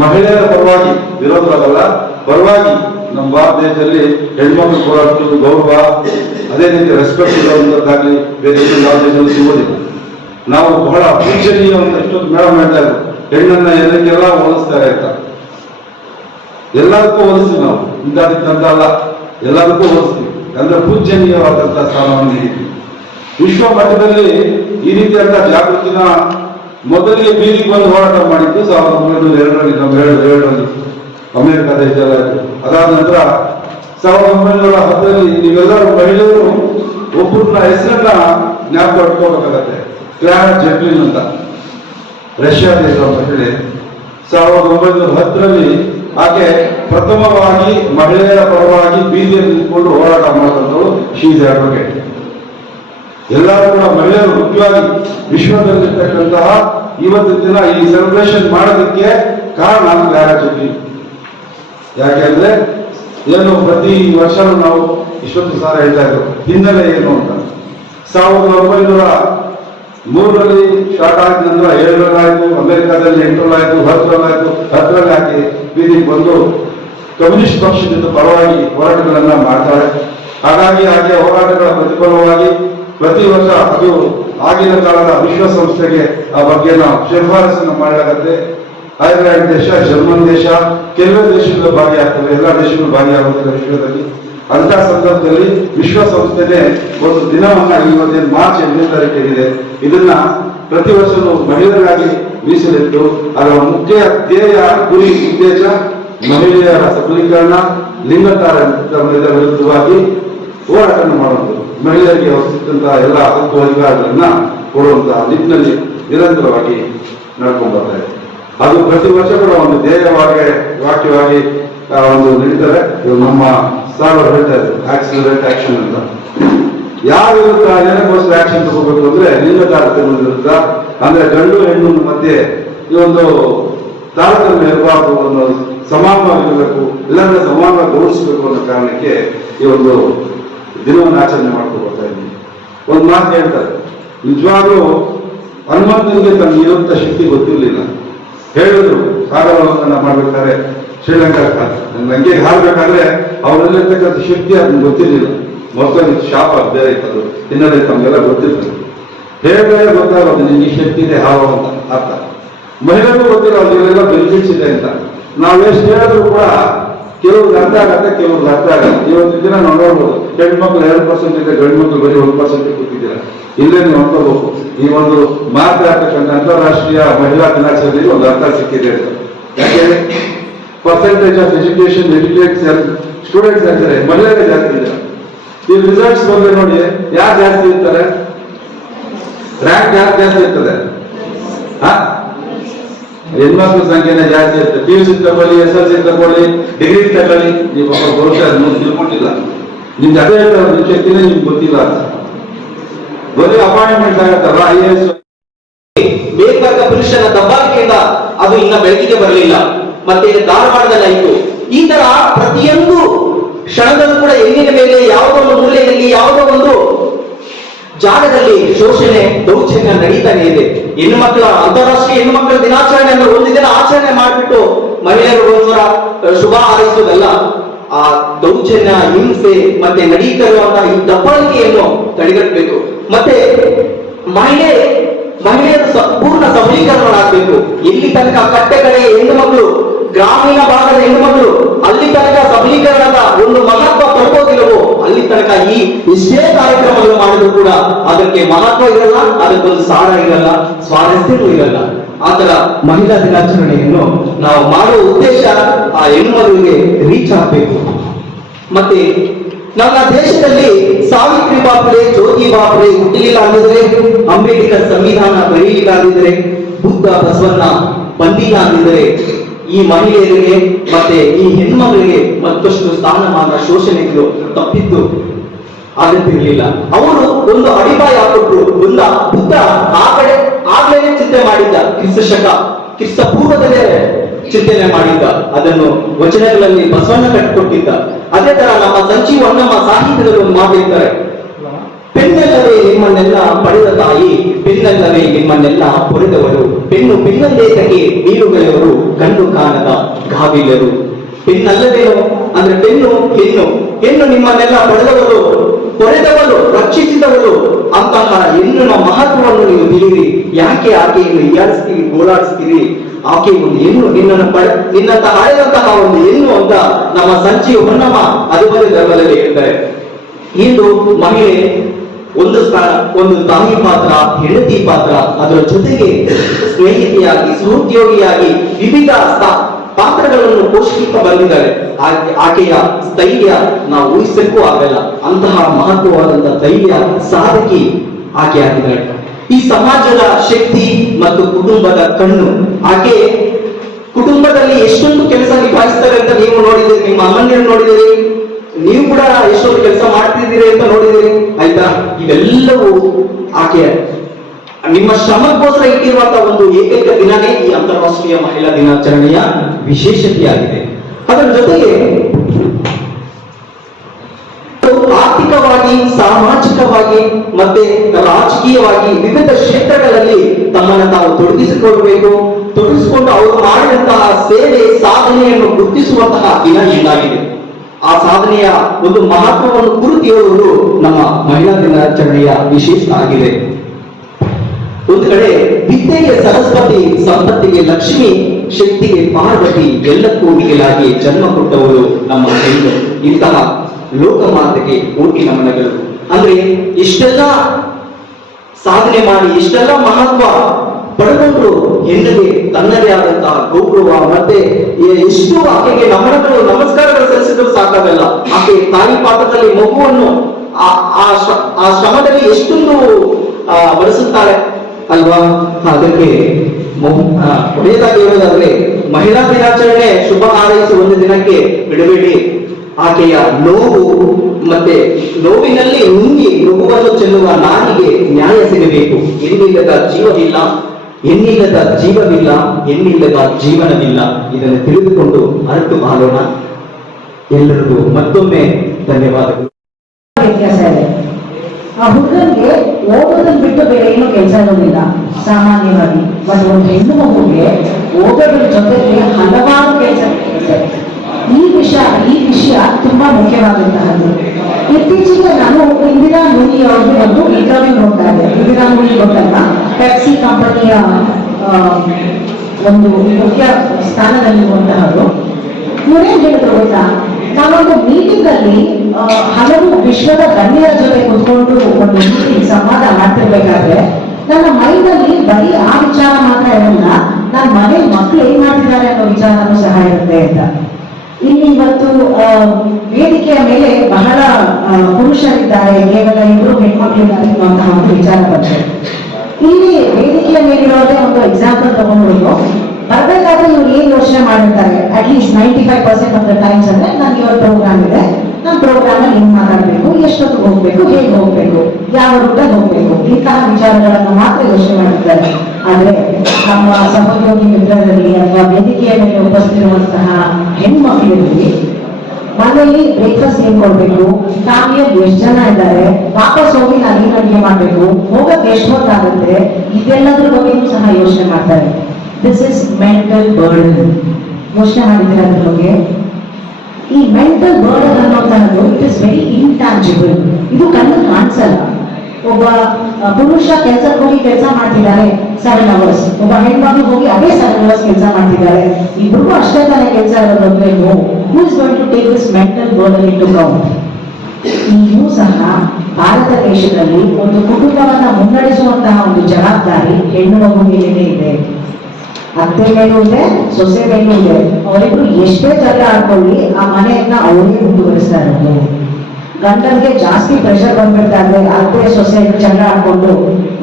ಮಹಿಳೆಯರ ಪರವಾಗಿ ವಿರೋಧವಾಗಲ್ಲ, ಪರವಾಗಿ ನಮ್ಮ ಭಾರತ ದೇಶದಲ್ಲಿ ಹೆಣ್ಮಕ್ಳು ಕೂಡ ಗೌರವ, ಅದೇ ರೀತಿ ರೆಸ್ಪೆಕ್ಟ್ ಇರುವಂತದ್ದಾಗಲಿ ಬೇರೆ ಯಾವ ದೇಶದಲ್ಲಿ ಸಿಗೋದಿಲ್ಲ. ನಾವು ಬಹಳ ಪೂಜನೀಯ ಅಂತ ಎಷ್ಟೊಂದು ಮೇಡಮ್ ಹೇಳ್ತಾ ಇದ್ರು, ಹೆಣ್ಣನ್ನ ಎಲ್ಲಕ್ಕೆಲ್ಲ ಹೋಲಿಸ್ತಾರೆ ಅಂತ. ಎಲ್ಲದಕ್ಕೂ ಹೋಲಿಸ್ತೀವಿ ನಾವು, ಇಂಥದಕ್ಕಂತ ಅಲ್ಲ, ಎಲ್ಲದಕ್ಕೂ ಹೋಲಿಸ್ತೀವಿ. ಅಂದ್ರೆ ಪೂಜನೀಯವಾದಂತಹ ಸ್ಥಾನವನ್ನು ನೀಡಿದ್ವಿ. ವಿಶ್ವ ಮಟ್ಟದಲ್ಲಿ ಈ ರೀತಿಯಾದ ಜಾಗೃತಿನ ಮೊದಲಿಗೆ ಬೀದಿಗೆ ಬಂದು ಹೋರಾಟ ಮಾಡಿದ್ದು 1902ರಲ್ಲಿ, ನಮ್ಮ 7ರಲ್ಲಿ ಅಮೆರಿಕ ದೇಶದಲ್ಲಿ. ಅದಾದ ನಂತರ 1910ರಲ್ಲಿ ನೀವೆಲ್ಲರೂ ಮಹಿಳೆಯರು ಒಬ್ಬರನ್ನ ಹೆಸರನ್ನ ಜ್ಞಾಪಕ ಇಟ್ಕೋಬೇಕಾಗತ್ತೆ. ಕ್ಲಾರಾ ಜೆಟ್ಲಿನ್ ಅಂತ, ರಷ್ಯಾ ದೇಶದ ಮಹಿಳೆ. 1910ರಲ್ಲಿ ಆಕೆ ಪ್ರಥಮವಾಗಿ ಮಹಿಳೆಯರ ಪರವಾಗಿ ಬೀದಿಯಲ್ಲಿ ನಿಂತ್ಕೊಂಡು ಹೋರಾಟ ಮಾಡಿದಂಥಳು. She is advocate. ಎಲ್ಲರೂ ಕೂಡ ಮಹಿಳೆಯರು ಮುಖ್ಯವಾಗಿ ವಿಶ್ವದಲ್ಲಿರ್ತಕ್ಕಂತಹ ಇವತ್ತಿನ ದಿನ ಈ ಸೆಲೆಬ್ರೇಷನ್ ಮಾಡೋದಕ್ಕೆ ಕಾರಣ ಕ್ಲಾರಾ ಜೆಟ್ಲಿನ್. ಯಾಕೆಂದ್ರೆ ಏನು ಪ್ರತಿ ವರ್ಷ ನಾವು ಇಷ್ಟೊಂದು ಸಾರ ಹೇಳ್ತಾ ಇದ್ರು ಹಿನ್ನೆಲೆ ಏನು ಅಂತ. 1903ರಲ್ಲಿ ಸ್ಟಾರ್ಟ್ ಆಗಿದ ನಂತರ 7ರಲ್ಲಾಯ್ತು, ಅಮೆರಿಕಾದಲ್ಲಿ 8ರಲ್ಲಾಯ್ತು, 10ರಲ್ಲಾಯ್ತು, 10ರಲ್ಲಿ ಹಾಕಿ ಬೀದಿಗೆ ಬಂದು ಕಮ್ಯುನಿಸ್ಟ್ ಪಕ್ಷದಿಂದ ಪರವಾಗಿ ಹೋರಾಟಗಳನ್ನ ಮಾಡ್ತಾರೆ. ಹಾಗಾಗಿ ಆಕೆ ಹೋರಾಟಗಳ ಪ್ರತಿಫಲವಾಗಿ ಪ್ರತಿ ವರ್ಷ ಅದು ಆಗಿನ ಕಾಲದ ವಿಶ್ವಸಂಸ್ಥೆಗೆ ಆ ಬಗ್ಗೆ ನಾವು ಶಿಫಾರಸನ್ನು ಮಾಡಲಾಗತ್ತೆ. ಐರ್ಲೆಂಡ್ ದೇಶ, ಜರ್ಮನ್ ದೇಶ, ಕೆಲವೇ ದೇಶಗಳು ಭಾಗಿಯಾಗ್ತವೆ, ಎಲ್ಲ ದೇಶಗಳು ಭಾಗಿಯಾಗುತ್ತವೆ ವಿಶ್ವದಲ್ಲಿ. ಅಂತ ಸಂದರ್ಭದಲ್ಲಿ ವಿಶ್ವಸಂಸ್ಥೆನೇ ಒಂದು ದಿನವನ್ನ ಇವತ್ತೇನು ಮಾರ್ಚ್ 8ನೇ ತಾರೀಕಿದೆ, ಇದನ್ನ ಪ್ರತಿ ವರ್ಷವೂ ಮಹಿಳೆಯರಾಗಿ ಮೀಸಲಿಟ್ಟು ಅದರ ಮುಖ್ಯ ಧ್ಯೇಯ, ಗುರಿ, ಉದ್ದೇಶ ಮಹಿಳೆಯರ ಸಬಲೀಕರಣ, ಲಿಂಗತಾರತಮ್ಯದ ವಿರುದ್ಧವಾಗಿ ಹೋರಾಟ ಮಾಡುವುದು, ಮಹಿಳೆಯರಿಗೆ ಹೊಸದಂತಹ ಎಲ್ಲ ಹಕ್ಕು ಅಧಿಕಾರಗಳನ್ನ ಕೊಡುವಂತಹ ನಿಟ್ಟಿನಲ್ಲಿ ನಿರಂತರವಾಗಿ ನಡ್ಕೊಂಡು ಬರ್ತಾ ಇದೆ. ಅದು ಪ್ರತಿ ವರ್ಷ ಕೂಡ ಒಂದು ವಾಕ್ಯವಾಗಿ ಒಂದು ನಡೀತಾರೆ. ನಮ್ಮ ಸಾರ್ ಹೇಳ್ತಾ ಇದ್ರು ಆಕ್ಸಿಲರೇಟ್ ಆಕ್ಷನ್ ಅಂತ. ಯಾವ ವಿರುದ್ಧ ಏನಕ್ಕೋಸ್ಕರ ಆಕ್ಷನ್ ತಗೋಬೇಕು ಅಂದ್ರೆ ಲಿಂಗ ತಾರತಮ್ಯ ವಿರುದ್ಧ, ಅಂದ್ರೆ ಗಂಡು ಹೆಣ್ಣು ಮಧ್ಯೆ ಈ ಒಂದು ತಾರತಮ್ಯ ಇರಬಾರ್ದು, ಒಂದು ಸಮಾನವಾಗಿರಬೇಕು, ಎಲ್ಲರನ್ನ ಸಮಾನವಾಗಿ ಗೌರವಿಸಬೇಕು ಅನ್ನೋ ಕಾರಣಕ್ಕೆ ಈ ಒಂದು ದಿನವನ್ನು ಆಚರಣೆ ಮಾಡ್ಕೊಂಡು ಬರ್ತಾ ಇದ್ದೀವಿ. ಒಂದು ಮಾತು ಹೇಳ್ತಾರೆ, ನಿಜವಾಗ್ಲೂ ಹನುಮಂತನಿಗೆ ತನ್ನ ಇರುವಂತ ಶಕ್ತಿ ಗೊತ್ತಿರಲಿಲ್ಲ. ಹೇಳಿದ್ರು ಸಾಗರವನ್ನು ಮಾಡ್ಬೇಕಾದ್ರೆ ಶ್ರೀಲಂಕಾ ನಂಗೆ ಹಾರ್ಬೇಕಾದ್ರೆ ಅವರಲ್ಲಿರ್ತಕ್ಕಂಥ ಶಕ್ತಿ ಅದನ್ನ ಗೊತ್ತಿರಲಿಲ್ಲ. ಮೊದಲು ಶಾಪ ಬೇರೆ ಇತ್ತದು, ಹಿನ್ನೆಲೆ ತಮಗೆಲ್ಲ ಗೊತ್ತಿರ್ತದೆ. ಹೇಗೆ ಗೊತ್ತಾಗೋದು ನಿಮ್ಗೆ ಈ ಶಕ್ತಿ ಇದೆ ಹಾವು ಅಂತ ಅರ್ಥ. ಮಹಿಳೆಗೂ ಗೊತ್ತಿಲ್ಲ ಅವರಿಗೆಲ್ಲ ಬೆನಿಫಿಟ್ಸ್ ಇದೆ ಅಂತ. ನಾವೆಷ್ಟು ಹೇಳಿದ್ರು ಕೂಡ ಕೆಲವ್ರಿಗೆ ಅರ್ಥ ಆಗತ್ತೆ, ಕೆಲವ್ರಿಗೆ ಅರ್ಥ ಆಗಲ್ಲ. ಇವತ್ತಿನ ದಿನ ನಾವು ನೋಡ್ಬೋದು, ಹೆಣ್ಮಕ್ಳು 2% ಇದೆ, ಗಂಡು ಮಕ್ಳು ಬರೀ 1% ಕೂತಿದ್ದೀರ. ಇಲ್ಲೇ ನೀವು ಅನ್ಕೋಬೇಕು, ಈ ಒಂದು ಮಾತಾಡ್ತಕ್ಕಂಥ ಅಂತಾರಾಷ್ಟ್ರೀಯ ಮಹಿಳಾ ದಿನಾಚರಣೆಗೆ ಒಂದು ಅರ್ಥ ಸಿಕ್ಕಿದೆ ಅಂತ. ಯಾಕೆ percentage of education educate students ಅಂತಾರೆ ಮಹಿಳೆಯರೇ ಜಾಸ್ತಿ ಇದೆ. ಈ ರಿಸಲ್ಟ್ಸ್ ಬಂದ್ರೆ ನೋಡಿ ಯಾರು ಜಾಸ್ತಿ ಇರ್ತಾರೆ, ರ್ಯಾಂಕ್ ಯಾರು ಜಾಸ್ತಿ ಇರ್ತದೆ, ಹೆಣ್ಮಕ್ಳ ಸಂಖ್ಯೆನೇ ಜಾಸ್ತಿ ಇರ್ತದೆ. PUC ತಗೊಳ್ಳಿ, SLC ತಗೊಳ್ಳಿ, ಡಿಗ್ರಿ ತಗೊಳ್ಳಿ, ನೀವು ಬಹುಶಃ ತಿಳ್ಕೊಂಡಿಲ್ಲ. ನಿಮ್ಗೆ ಅದೇ ಹೇಳ್ತಾರೆ ನಿಮ್ ಶಕ್ತಿನೇ ನಿಮ್ಗೆ ಗೊತ್ತಿಲ್ಲ ಅಂತ. ಬರೀ ಅಪಾಯಿಂಟ್ಮೆಂಟ್ ಆಗತ್ತಲ್ಲ IAS. ಮೇಲ್ವರ್ಗ ಪುರುಷನ ದಬ್ಬಾಳಿಕೆಯಿಂದ ಅದು ಇನ್ನ ಬೆಳಕಿಗೆ ಬರಲಿಲ್ಲ. ಮತ್ತೆ ಧಾರವಾಡದಲ್ಲಾಯಿತು. ಈ ತರ ಪ್ರತಿಯೊಂದು ಕ್ಷಣದಲ್ಲೂ ಕೂಡ ಹೆಣ್ಣಿನ ಮೇಲೆ ಯಾವುದೋ ಒಂದು ಮೂಲೆಯಲ್ಲಿ ಯಾವುದೋ ಒಂದು ಜಾಗದಲ್ಲಿ ಶೋಷಣೆ, ದೌರ್ಜನ್ಯ ನಡೀತಾನೆ ಇದೆ. ಹೆಣ್ಣು ಮಕ್ಕಳ ಅಂತಾರಾಷ್ಟ್ರೀಯ ಹೆಣ್ಣು ಮಕ್ಕಳ ದಿನಾಚರಣೆಯನ್ನು ಒಂದು ದಿನ ಆಚರಣೆ ಮಾಡಿಬಿಟ್ಟು ಮಹಿಳೆಯರಿಗೋಸ್ಕರ ಶುಭ ಹಾರೈಸುವುದಲ್ಲ, ಆ ದೌರ್ಜನ್ಯ, ಹಿಂಸೆ ಮತ್ತೆ ನಡೀತಾ ಇರುವಂತಹ ಈ ದಬ್ಬಾಳಿಕೆಯನ್ನು ತಡೆಗಟ್ಟಬೇಕು. ಮತ್ತೆ ಮಹಿಳೆಯರ ಪೂರ್ಣ ಸಬಲೀಕರಣವಾಗಬೇಕು. ಎಲ್ಲಿ ತನಕ ಕಟ್ಟೆ ಕಡೆ ಹೆಣ್ಣು ಮಕ್ಕಳು, ಗ್ರಾಮೀಣ ಭಾಗದ ಹೆಣ್ಣು ಮಕ್ಕಳು ಅಲ್ಲಿ ತನಕ ಸಬಲೀಕರಣದ ಒಂದು ಮಹತ್ವ ತಲುಪೋದಿಲ್ಲವೋ ಅಲ್ಲಿ ತನಕ ಈ ಎಷ್ಟೇ ಕಾರ್ಯಕ್ರಮಗಳು ಮಾಡಿದ್ರು ಕೂಡ ಅದಕ್ಕೆ ಮಹತ್ವ ಇರಲ್ಲ, ಅದಕ್ಕೊಂದು ಸಾರ ಇರಲ್ಲ, ಸ್ವಾರಸ್ಯವೂ ಇರಲ್ಲ. ಆತರ ಮಹಿಳಾ ದಿನಾಚರಣೆಯನ್ನು ನಾವು ಮಾಡುವ ಉದ್ದೇಶ ಆ ಹೆಣ್ಣುಮಗುವಿಗೆ ರೀಚ್ ಆಗಬೇಕು. ಮತ್ತೆ ನಮ್ಮ ದೇಶದಲ್ಲಿ ಸಾವಿತ್ರಿ ಬಾಪುಲೆ, ಜ್ಯೋತಿ ಬಾಪುಲೆ ಹುಟ್ಟಲಿಲ್ಲ ಅಂದಿದ್ರೆ, ಅಂಬೇಡ್ಕರ್ ಸಂವಿಧಾನ ಬರೀಲಿಲ್ಲ ಅಂದಿದ್ರೆ, ಬುದ್ಧ ಬಸವಣ್ಣ ಬಂದಿಲ್ಲ ಅಂದಿದ್ರೆ ಈ ಮಹಿಳೆಯರಿಗೆ ಮತ್ತೆ ಈ ಹೆಣ್ಮಗಳಿಗೆ ಮತ್ತಷ್ಟು ಸ್ಥಾನಮಾನ ಶೋಷಣೆಗಳು ತಪ್ಪಿದ್ದು ಆಗುತ್ತಿರಲಿಲ್ಲ. ಅವರು ಒಂದು ಅಡಿಪಾಯ ಹಾಕೊಟ್ರು. ಬುದ್ಧ ಆ ಕಡೆ ಆಗ್ಲೇನೆ ಚಿಂತೆ ಮಾಡಿದ್ದ, ಕ್ರಿಸ್ತ ಪೂರ್ವದಲ್ಲೇ ಚಿಂತನೆ ಮಾಡಿದ್ದ, ಅದನ್ನು ವಚನಗಳಲ್ಲಿ ಬಸವಣ್ಣ ಕಟ್ಟಿಕೊಟ್ಟಿದ್ದ. ಅದೇ ತರ ನಮ್ಮ ಸಂಜೀವ ನಮ್ಮ ಸಾಹಿತ್ಯದಲ್ಲಿ ಒಂದು ಮಾತು ಹೇಳ್ತಾರೆ, ಪೆಣ್ಣೆಲ್ಲವೇ ನಿಮ್ಮನ್ನೆಲ್ಲ ಪಡೆದ ತಾಯಿ, ಪೆನ್ನಲ್ಲವೇ ನಿಮ್ಮನ್ನೆಲ್ಲ ಪೊರೆದವರು, ಪೆನ್ನು ಪೆನ್ನಲ್ಲೇತಕ್ಕೆ ನೀರುಗಳೆಯವರು, ಕಣ್ಣು ಕಾಣದ ಗಾವಿಲ್ಲರು. ಪೆನ್ನಲ್ಲವೇನೋ ಅಂದ್ರೆ ಪೆನ್ನು ಹೆಣ್ಣು, ಹೆಣ್ಣು ನಿಮ್ಮನ್ನೆಲ್ಲ ಪೊರೆದವರು, ರಕ್ಷಿಸಿದವರು ಅಂತಹ ಹೆಣ್ಣಿನ ಮಹತ್ವವನ್ನು ನೀವು ತಿಳಿಯಿರಿ. ಯಾಕೆ ಆಕೆಯನ್ನು ಹೀಯಾಳಿಸ್ತೀರಿ, ಗೋಳಾಡಿಸ್ತೀರಿ? ಆಕೆ ಒಂದು ಹೆಣ್ಣು, ನಿನ್ನಂತಹ ಆಳಿದಂತಹ ಒಂದು ಹೆಣ್ಣು ಅಂತ ನಮ್ಮ ಸಂಜೀವ ಹೊನ್ನಮ್ಮ ಅದುಬರಿ ಧರ್ಮದಲ್ಲಿ ಹೇಳ್ತಾರೆ. ಇಂದು ಮಹಿಳೆ ಒಂದು ಸ್ಥಾನ, ಒಂದು ತಾಯಿ ಪಾತ್ರ, ಹೆಂಡತಿ ಪಾತ್ರ, ಅದರ ಜೊತೆಗೆ ಸ್ನೇಹಿತೆಯಾಗಿ, ಸಹೋದ್ಯೋಗಿಯಾಗಿ ವಿವಿಧ ಪಾತ್ರಗಳನ್ನು ಪೋಷಿಸುತ್ತಾ ಬಂದಿದ್ದಾರೆ. ಆಕೆಯ ಸ್ಥೈರ್ಯ ನಾವು ಊಹಿಸಕ್ಕೂ ಆಗಲ್ಲ. ಅಂತಹ ಮಹತ್ವವಾದಂತಹ ಧೈರ್ಯ ಸಾಧಕಿ ಆಕೆ ಆಗಿದ್ದಾಳೆ. ಈ ಸಮಾಜದ ಶಕ್ತಿ ಮತ್ತು ಕುಟುಂಬದ ಕಣ್ಣು. ಆಕೆ ಕುಟುಂಬದಲ್ಲಿ ಎಷ್ಟೊಂದು ಕೆಲಸ ನಿಭಾಯಿಸ್ತಾರೆ ಅಂತ ನೀವು ನೋಡಿದಿರಿ, ನಿಮ್ಮ ಅಮ್ಮಂದಿರು ನೋಡಿದಿರಿ, ನೀವು ಕೂಡ ಎಷ್ಟೊಂದು ಕೆಲಸ ಮಾಡ್ತಿದ್ದೀರಿ ಅಂತ ನೋಡಿದಿರಿ, ಆಯ್ತಾ? ಇವೆಲ್ಲವೂ ಆಕೆ ನಿಮ್ಮ ಶ್ರಮಕ್ಕೋಸ್ಕರ ಇಟ್ಟಿರುವಂತಹ ಒಂದು ಏಕೈಕ ದಿನನೇ ಈ ಅಂತಾರಾಷ್ಟ್ರೀಯ ಮಹಿಳಾ ದಿನಾಚರಣೆಯ ವಿಶೇಷತೆಯಾಗಿದೆ. ಅದರ ಜೊತೆಗೆ ಆರ್ಥಿಕವಾಗಿ, ಸಾಮಾಜಿಕವಾಗಿ ಮತ್ತೆ ರಾಜಕೀಯವಾಗಿ ವಿವಿಧ ಕ್ಷೇತ್ರಗಳಲ್ಲಿ ತಮ್ಮನ್ನು ತಾವು ತೊಡಗಿಸಿಕೊಂಡು ಅವರು ಮಾಡಿದಂತಹ ಸೇವೆ, ಸಾಧನೆಯನ್ನು ಗುರುತಿಸುವಂತಹ ದಿನ ಇದಾಗಿದೆ. ಆ ಸಾಧನೆಯ ಒಂದು ಮಹತ್ವವನ್ನು ಕುರಿತು ಹೇಳುವುದು ನಮ್ಮ ಮಹಿಳಾ ದಿನಾಚರಣೆಯ ವಿಶೇಷ ಆಗಿದೆ. ಒಂದು ಕಡೆ ವಿದ್ಯೆಗೆ ಸರಸ್ವತಿ, ಸಂಪತ್ತಿಗೆ ಲಕ್ಷ್ಮಿ, ಶಕ್ತಿಗೆ ಪಾರ್ವತಿ, ಎಲ್ಲಕ್ಕೂ ಮಿಗಿಲಾಗಿ ಜನ್ಮ ಕೊಟ್ಟವರು ನಮ್ಮ ಹೆಣ್ಣು. ಇಂತಹ ಲೋಕಮಾತೆಗೆ ಕೋಟಿ ನಮನಗಳು. ಅಂದ್ರೆ ಇಷ್ಟೆಲ್ಲ ಸಾಧನೆ ಮಾಡಿ, ಇಷ್ಟೆಲ್ಲ ಮಹತ್ವ ಪಡೆದುಕೊಂಡು ಹೆಣ್ಣಿಗೆ ತನ್ನದೇ ಆದಂತಹ ಗೌರವ ಮತ್ತೆ ಎಷ್ಟು ಆಕೆಗೆ ನಮನಗಳು, ನಮಸ್ಕಾರಗಳು ಸಲ್ಲಿಸಿದ್ರು ಸಾಕಾಗಲ್ಲ. ಆಕೆ ತಾಯಿ ಪಾತ್ರದಲ್ಲಿ ಮಗುವನ್ನು ಆ ಶ್ರಮದಲ್ಲಿ ಎಷ್ಟೊಂದು ಬಳಸುತ್ತಾಳೆ ಅಲ್ವಾ? ಅದಕ್ಕೆ ಕೊನೆಯದಾಗಿ ಹೇಳೋದಾದ್ರೆ, ಮಹಿಳಾ ದಿನಾಚರಣೆ ಶುಭ ಹಾರೈಸುವ ಒಂದು ದಿನಕ್ಕೆ ಬಿಡಬೇಡಿ. ಆಕೆಯ ನೋವು ಮತ್ತೆ ನೋವಿನಲ್ಲಿ ನುಂಗಿ ಮಗುವನ್ನು ಚೆಲ್ಲುವ ನಾಯಿಗೆ ನ್ಯಾಯ ಸಿಗಬೇಕು. ಹೆಣ್ಣಿಲ್ಲದ ಜೀವವಿಲ್ಲ, ಹೆಣ್ಣಿಲ್ಲದ ಜೀವನವಿಲ್ಲ. ಇದನ್ನು ತಿಳಿದುಕೊಂಡು ಅರಿತು ಬಾಳೋಣ. ಎಲ್ಲರಿಗೂ ಮತ್ತೊಮ್ಮೆ ಧನ್ಯವಾದಗಳು. ವ್ಯತ್ಯಾಸ ಇದೆ. ಆ ಹುಡುಗನಿಗೆ ಓದೋದನ್ನ ಬಿಟ್ಟು ಬೇರೆ ಏನೋ ಕೆಲಸ ಇರೋದಿಲ್ಲ ಸಾಮಾನ್ಯವಾಗಿ. ಬಟ್ ಒಂದು ಹೆಣ್ಣು ಮಗುಗೆ ಓದೋದ್ರ ಜೊತೆಗೆ ಹಲವಾರು ಕೆಲಸ ಇರುತ್ತೆ. ಈ ವಿಷಯ ತುಂಬಾ ಮುಖ್ಯವಾದಂತಹದ್ದು. ಇತ್ತೀಚೆಗೆ ನಾನು ಇಂದಿರಾ ನೂರಿ ಅವ್ರಿಗೆ ಒಂದು ಇಂಟರ್ವ್ಯೂ ನೋಡ್ತಾ ಇದ್ದೆ. ಇಂದಿರಾ ನೂರಿ ಗೊತ್ತಲ್ಲ, ಪೆಪ್ಸಿ ಕಂಪನಿಯ ಒಂದು ಮುಖ್ಯ ಸ್ಥಾನದಲ್ಲಿರುವಂತಹದ್ದು. ಇವರೇನ್ ಹೇಳಿದ್ರು ಗೊತ್ತಾ, ನಾವೊಂದು ಮೀಟಿಂಗ್ ಅಲ್ಲಿ ಹಲವು ವಿಶ್ವದ ಗಣ್ಯರ ಜೊತೆ ಕುತ್ಕೊಂಡು ಒಂದು ಮೀಟಿಂಗ್ ಸಂವಾದ ಮಾಡ್ತಿರ್ಬೇಕಾದ್ರೆ ನನ್ನ ಮೈಂಡ್ ಅಲ್ಲಿ ಬರೀ ಆ ವಿಚಾರ ಮಾತ್ರ ಇರಲ್ಲ, ನನ್ನ ಮನೆ ಮಕ್ಕಳು ಏನ್ ಮಾಡ್ತಿದ್ದಾರೆ ಅನ್ನೋ ವಿಚಾರನೂ ಸಹ ಇರುತ್ತೆ ಅಂತ. ಇಲ್ಲಿ ಇವತ್ತು ವೇದಿಕೆಯ ಮೇಲೆ ಬಹಳ ಪುರುಷರಿದ್ದಾರೆ, ಕೇವಲ 2 ಹೆಣ್ಮಕ್ಳಿದ್ದಾರೆ ಅನ್ನುವಂತಹ ಒಂದು ವಿಚಾರ ಬಂದಿದೆ. ಇಲ್ಲಿ ವೇದಿಕೆಯ ಮೇಲಿರೋದೇ ಒಂದು ಎಕ್ಸಾಂಪಲ್ ತಗೊಂಡ್ಬಿಟ್ಟು ಬರ್ಬೇಕಾದ್ರೆ ಇವ್ರು ಏನ್ ಯೋಚನೆ ಮಾಡಿರ್ತಾರೆ, ಅಟ್ಲೀಸ್ಟ್ 95% ಆಫ್ ದ ಟೈಮ್ಸ್ ಅಂದ್ರೆ ನನ್ಗೆ ಇವತ್ತು ಪ್ರೋಗ್ರಾಮ್ ಇದೆ, ನನ್ನ ಪ್ರೋಗ್ರಾಮ್ ಅಲ್ಲಿ ಹೆಂಗ್ ಮಾತಾಡ್ಬೇಕು, ಎಷ್ಟೊತ್ತಿಗೆ ಹೋಗ್ಬೇಕು, ಹೇಗೆ ಹೋಗ್ಬೇಕು, ಯಾವ ರೂಟಲ್ಲಿ ಹೋಗ್ಬೇಕು, ಇಂತಹ ವಿಚಾರಗಳನ್ನು ಮಾತ್ರ ಯೋಚನೆ ಮಾಡಿರ್ತಾರೆ. ಆದ್ರೆ ನಮ್ಮ ಸಹೋದ್ಯೋಗಿ ಮಿತ್ರರಲ್ಲಿ ಅಥವಾ ವೇದಿಕೆಯ ಮೇಲೆ ಉಪಸ್ಥಿತಿರುವಂತಹ ಹೆಣ್ಮಕ್ಳಿರಲಿ, ಮನೆಯಲ್ಲಿ ಬ್ರೇಕ್ಫಾಸ್ಟ್ ಏನ್ ಕೊಡ್ಬೇಕು, ಫ್ಯಾಮಿಲಿಯಲ್ಲಿ ಎಷ್ಟು ಜನ ಇದ್ದಾರೆ, ವಾಪಸ್ ಹೋಗಿ ನಾನು ಏನ್ ಅಡುಗೆ ಮಾಡ್ಬೇಕು, ಹೋಗಕ್ಕೆ ಎಷ್ಟು ಹೊತ್ತಾಗುತ್ತೆ, ಇದೆಲ್ಲದ್ರ ಬಗ್ಗೆಯೂ ಸಹ ಯೋಚನೆ ಮಾಡ್ತಾರೆ. This is mental burden. ಯೋಚನೆ ಮಾಡಿದ್ರೆ ಅದ್ರ ಬಗ್ಗೆ ಈ ಮೆಂಟಲ್ ಬರ್ಡನ್ ಅನ್ನೋಂತಹದ್ದು ಇಟ್ ಇಸ್ ವೆರಿ ಇಂಟ್ಯಾಂಜಿಬಲ್. ಇದು ಕಣ್ಣಿಗೆ ಕಾಣಿಸಲ್ಲ. ಒಬ್ಬ ಪುರುಷ ಕೆಲಸಕ್ಕೆ ಹೋಗಿ ಕೆಲಸ ಮಾಡ್ತಿದ್ದಾರೆ 7 hours, ಒಬ್ಬ ಹೆಣ್ಮಕ್ಳು ಹೋಗಿ ಅದೇ 7 hours ಕೆಲಸ ಮಾಡ್ತಿದ್ದಾರೆ. ಇಬ್ಬರಿಗೂ ಅಷ್ಟೇ ತಾನೇ ಕೆಲಸ ಇರೋದ್ರೆ who is going to take this mental burden into count? ಈಗೂ ಸಹ ಭಾರತ ದೇಶದಲ್ಲಿ ಒಂದು ಕುಟುಂಬವನ್ನ ಮುನ್ನಡೆಸುವಂತಹ ಒಂದು ಜವಾಬ್ದಾರಿ ಹೆಣ್ಣು ಮಗು ಮೇಲೇನೆ ಇದೆ. ಅತ್ತೆ ಮೇಲೂ ಇದೆ, ಸೊಸೆ ಮೇಲೂ ಇದೆ. ಅವರಿಬ್ರು ಎಷ್ಟೇ ಜಗಳ ಆಡ್ಕೊಳ್ಳಿ ಆ ಮನೆಯನ್ನ ಅವರಿಗೆ ಮುಂದುವರಿಸ್ತಾ ಇರೋದು. ಗಂಡನಿಗೆ ಜಾಸ್ತಿ ಪ್ರೆಷರ್ ಬಂದ್ಬಿಡ್ತಾರೆ, ಅತ್ತೆ ಸೊಸೆ ಜಗಳ ಆಡ್ಕೊಂಡು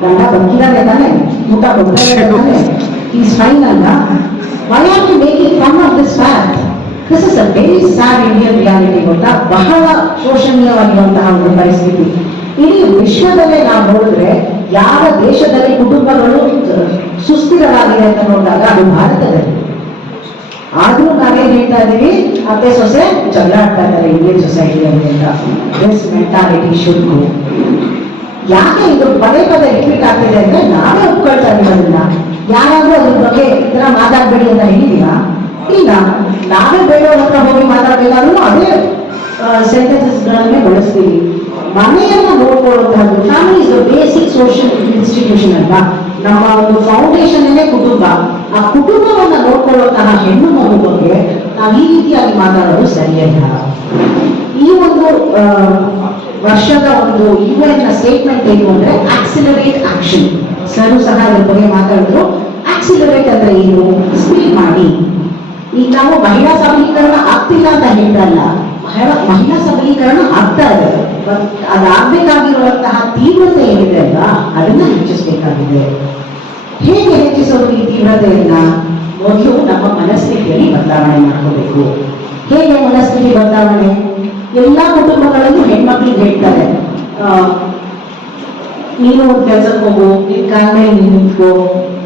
ಗಂಡ ಬದುಕಿದಾರೆ ತಾನೆ, ಊಟ ಕೊಡ್ತಾರೆ ತಾನೆ, ಈಸ್ ಫೈನ್ ಅಲ್ಲ. Why are to making fun of this fact? This is a very sad Indian reality. ಗೊತ್ತಾ, ಬಹಳ ಶೋಷಣೀಯವಾಗಿರುವಂತಹ ಒಂದು ಪರಿಸ್ಥಿತಿ. ಇಡೀ ವಿಶ್ವದಲ್ಲೇ ನಾವು ನೋಡಿದ್ರೆ ಯಾವ ದೇಶದಲ್ಲಿ ಕುಟುಂಬಗಳು ಸುಸ್ಥಿರವಾಗಿದೆ ಅಂತ ನೋಡಿದಾಗ ಅದು ಭಾರತದಲ್ಲಿ. ಆದ್ರೂ ನಾವೇನ್ ಹೇಳ್ತಾ ಇದೀವಿ, ಅತ್ತೆ ಸೊಸೆ ಜಗಳ ಆಡ್ತಾ ಇದ್ದಾರೆ ಇಂಡಿಯನ್ ಸೊಸೈಟಿಯಲ್ಲಿ ಅಂತ. This mentality should go. ಯಾಕೆ ಇದು ಪದೇ ಪದೇ ರಿಪೀಟ್ ಆಗ್ತಿದೆ ಅಂದ್ರೆ ನಾವೇ ಒಪ್ಕೊಳ್ತಾ ಇದೀವಿ ಅದನ್ನ. ಯಾರಾದ್ರೂ ಅದ್ರ ಬಗ್ಗೆ ಈ ತರ ಮಾತಾಡ್ಬೇಡಿ ಅಂತ ಹೇಳಿದೀರಾ? ಇಲ್ಲ. ನಾವೇ ಬೇರೆಯವ್ರ ಹತ್ರ ಹೋಗಿ ಮಾತಾಡ್ಬೇಕಾದ್ರೂ ಅದೇ ಸೆಂಟೆನ್ಸಸ್ ಗಳನ್ನೇ ಬಳಸ್ತೀವಿ. ಮನೆಯನ್ನ ನೋಡ್ಕೊಳ್ಳುವಂತಹದ್ದು, family is basic social institution ಅಲ್ವಾ? ನಮ್ಮ ಒಂದು ಫೌಂಡೇಶನ್ ಕುಟುಂಬ. ಆ ಕುಟುಂಬವನ್ನ ನೋಡ್ಕೊಳ್ಳುವಂತಹ ಹೆಣ್ಣು ಮಗು ಬಗ್ಗೆ ನಾವು ಈ ರೀತಿಯಾಗಿ ಮಾತಾಡೋದು ಸರಿಯಲ್ಲ. ಈ ಒಂದು ವರ್ಷದ ಒಂದು UN ಸ್ಟೇಟ್ಮೆಂಟ್ ಏನು ಅಂದ್ರೆ ಆಕ್ಸಿಲರೇಟ್ ಆಕ್ಷನ್. ಸರ್ ಸಹ ಇದ್ರ ಬಗ್ಗೆ ಮಾತಾಡಿದ್ರು. ಆಕ್ಸಿಲರೇಟ್ ಅಂದ್ರೆ ಏನು? ಸ್ಪೀಡ್ ಮಾಡಿ. ಈಗ ನಾವು ಮಹಿಳಾ ಸಬಲೀಕರಣ ಆಗ್ತಿಲ್ಲ ಅಂತ ಹೇಳ್ತಲ್ಲ, ಮಹಿಳಾ ಸಬಲೀಕರಣ ಆಗ್ತಾ ಇದೆ. ಅದಾಗಬೇಕಾಗಿರುವಂತಹ ತೀವ್ರತೆ ಏನಿದೆ ಅಲ್ವಾ, ಅದನ್ನ ಹೆಚ್ಚಿಸಬೇಕಾಗಿದೆ. ಹೇಗೆ ಹೆಚ್ಚಿಸೋದು ಈ ತೀವ್ರತೆಯನ್ನ? ಮೊದಲು ನಮ್ಮ ಮನಸ್ಥಿತಿಯಲ್ಲಿ ಬದಲಾವಣೆ ಮಾಡ್ಕೋಬೇಕು. ಹೇಗೆ ಮನಸ್ಥಿತಿ ಬದಲಾವಣೆ? ಎಲ್ಲಾ ಕುಟುಂಬಗಳಲ್ಲೂ ಹೆಣ್ಮಕ್ಳಿಗೆ ಹೇಳ್ತಾರೆ, ನೀನು ಒಂದು ಕೆಲ್ಸಕ್ಕೆ ಹೋಗು, ನಿನ್ ಕಾಲ ಮೇಲೆ ನೀನು ನಿಂತ್ಕೋ,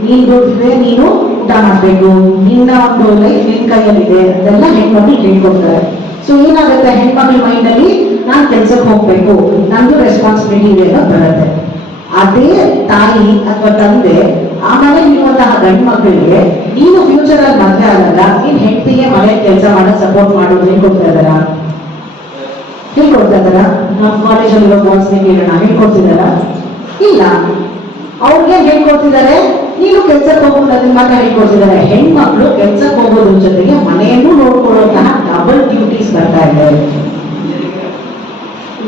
ನೀನ್ ದುಡ್ಡಿದ್ರೆ ನೀನು ಊಟ ಮಾಡ್ಬೇಕು, ನಿನ್ನ ಒಂದು ಲೈಫ್ ನಿನ್ ಕೈಯಲ್ಲಿದೆ, ಅದೆಲ್ಲ ಹೆಣ್ಮಕ್ಳಿಗೆ ಹೇಳ್ಕೊಡ್ತಾರೆ. ಸೊ ಏನಾಗುತ್ತೆ, ಹೆಣ್ಮಕ್ಳ ಮೈಂಡ್ ಅಲ್ಲಿ ನಾನ್ ಕೆಲ್ಸಕ್ಕೆ ಹೋಗ್ಬೇಕು, ನಂದು ರೆಸ್ಪಾನ್ಸಿಬಿಲಿಟಿ ಇದೆ ಅಂತ ಬರುತ್ತೆ. ಅದೇ ತಾಯಿ ಅಥವಾ ತಂದೆ ಆ ಮನೆಯಲ್ಲಿರುವಂತಹ ಗಂಡು ಮಕ್ಕಳಿಗೆ ನೀನು ಫ್ಯೂಚರ್ ಅಲ್ಲಿ ಮದುವೆ ಆದಾಗ ನೀನ್ ಹೆಂಡತಿಗೆ ಮನೆ ಕೆಲಸ ಮಾಡಕ್ ಸಪೋರ್ಟ್ ಮಾಡೋದು ಹೇಳ್ಕೊಡ್ತಾ ಇದಾರ? ಹೇಳ್ಕೊಡ್ತಾ ಇದಾರ? ನಮ್ಮ ಕಾಲೇಜಲ್ಲಿ ಇರೋ ಬಾಯ್ಸ್ಗೆ ಕೇಳೋಣ, ಹೇಳ್ಕೊಡ್ತಿದಾರ? ಇಲ್ಲ. ಅವ್ರಿಗೆ ಹೇಳ್ಕೊಡ್ತಿದ್ದಾರೆ, ನೀನು ಕೆಲ್ಸಕ್ಕೆ ಹೋಗೋದು ಅದನ್ನ ಮಾತ್ರ ಹೇಳ್ಕೊಡ್ತಿದ್ದಾರೆ. ಹೆಣ್ಮಕ್ಳು ಕೆಲ್ಸಕ್ಕೆ ಹೋಗೋದ್ರ ಜೊತೆಗೆ ಮನೆಯನ್ನು ನೋಡ್ಕೊಳ್ಳುವಂತಹ ಡಬಲ್ ಡ್ಯೂಟೀಸ್ ಬರ್ತಾ ಇದೆ.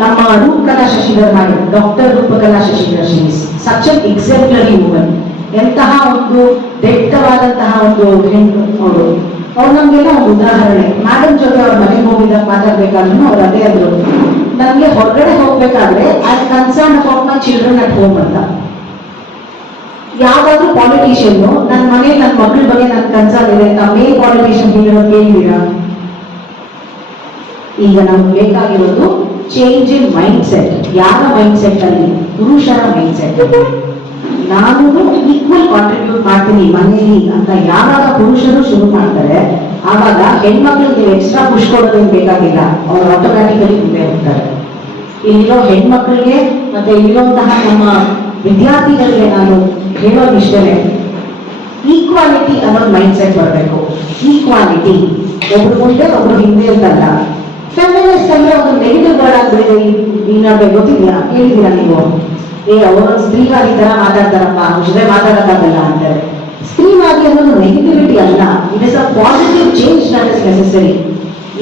ನಮ್ಮ ರೂಪಕಲಾ ಶಶಿಧರ್ ಮಾಡಿ, doctor Roopakala Shashidhar, such an exemplary woman. ಎಂತಹ ಒಂದು ದಟ್ಟವಾದಂತಹ ಒಂದು ಹೆಣ್ಣು ಅವರು. ಅವ್ರು ನಮ್ಗೆಲ್ಲ ಒಂದು ಉದಾಹರಣೆ. ಮೇಡಮ್ ಜೊತೆ ಅವ್ರ ಮನೆಗೆ ಹೋಗಿದಾಗ ಮಾತಾಡ್ಬೇಕಾದ್ರೂ ಅವ್ರು ಅದೇ ಅಂದ್ರು, ನಮ್ಗೆ ಹೊರಗಡೆ ಹೋಗ್ಬೇಕಾದ್ರೆ I concern about my children at home ಅಂತ. ಯಾವ್ದಾದ್ರು ಪಾಲಿಟಿಷಿಯನ್ ನನ್ನ ಮನೆ ನನ್ನ ಮಕ್ಕಳ ಬಗ್ಗೆ ನನ್ ಕನ್ಸರ್ನ್ ಇದೆ ಅಂತ ಮೇನ್ ಪಾಲಿಟಿಷಿಯನ್ ಕೇಳಿದೀರಾ? ಈಗ ನಮ್ಗೆ ಬೇಕಾಗಿರೋದು ಚೇಂಜ್ ಇನ್ ಮೈಂಡ್ ಸೆಟ್. ಯಾರ ಮೈಂಡ್ ಸೆಟ್ ಅಲ್ಲಿ? ಪುರುಷರ ಮೈಂಡ್ ಸೆಟ್. ನಾನು ಈಕ್ವಲ್ ಕಾಂಟ್ರಿಬ್ಯೂಟ್ ಮಾಡ್ತೀನಿ ಮನೆಯಲ್ಲಿ ಅಂತ ಯಾವಾಗ ಪುರುಷರು ಶುರು ಮಾಡ್ತಾರೆ, ಆವಾಗ ಹೆಣ್ಮಕ್ಳಿಗೆ ಎಕ್ಸ್ಟ್ರಾ ಪುಷ್ ಕೊಡೋದೇನು ಬೇಕಾಗಿಲ್ಲ, ಅವ್ರು ಆಟೋಮ್ಯಾಟಿಕಲಿ ಮುಂದೆ ಹೋಗ್ತಾರೆ. ಇಲ್ಲಿರೋ ಹೆಣ್ಮಕ್ಳಿಗೆ ಮತ್ತೆ ಇಲ್ಲಿರುವಂತಹ ನಮ್ಮ ವಿದ್ಯಾರ್ಥಿಗಳಿಗೆ ನಾನು ಹೇಳೋದಿಷ್ಟೇ, ಈಕ್ವಾಲಿಟಿ ಅನ್ನೋದು ಮೈಂಡ್ ಸೆಟ್ ಬರಬೇಕು. ಈಕ್ವಾಲಿಟಿ, ಒಬ್ರು ಮುಂದೆ ಒಬ್ರು ಹಿಂದೆ ಅಂತಲ್ಲ. ಫೆಮಿನಿಸ್ಟ್ ಅಂದ್ರೆ ಒಂದು ನೆಗೆಟಿವ್ ವರ್ಡ್ ಆಗ್ಬಿಡಿದೆ ಈ ನಡುವೆ. ಗೊತ್ತಿದ್ಯಾ? ಹೇಳಿದ್ದೀರಾ ನೀವು? ಅವರೊಂದು ಸ್ತ್ರೀವಾದಿ ತರ ಮಾತಾಡ್ತಾರಪ್ಪ, ಅವ್ರ ಜೊತೆ ಮಾತಾಡಕ್ಕಾಗಲ್ಲ ಅಂತಾರೆ. ಸ್ತ್ರೀವಾದಿ ಅನ್ನೋದು ನೆಗೆಟಿವಿಟಿ ಅಲ್ಲ, it is a positive change that is necessary.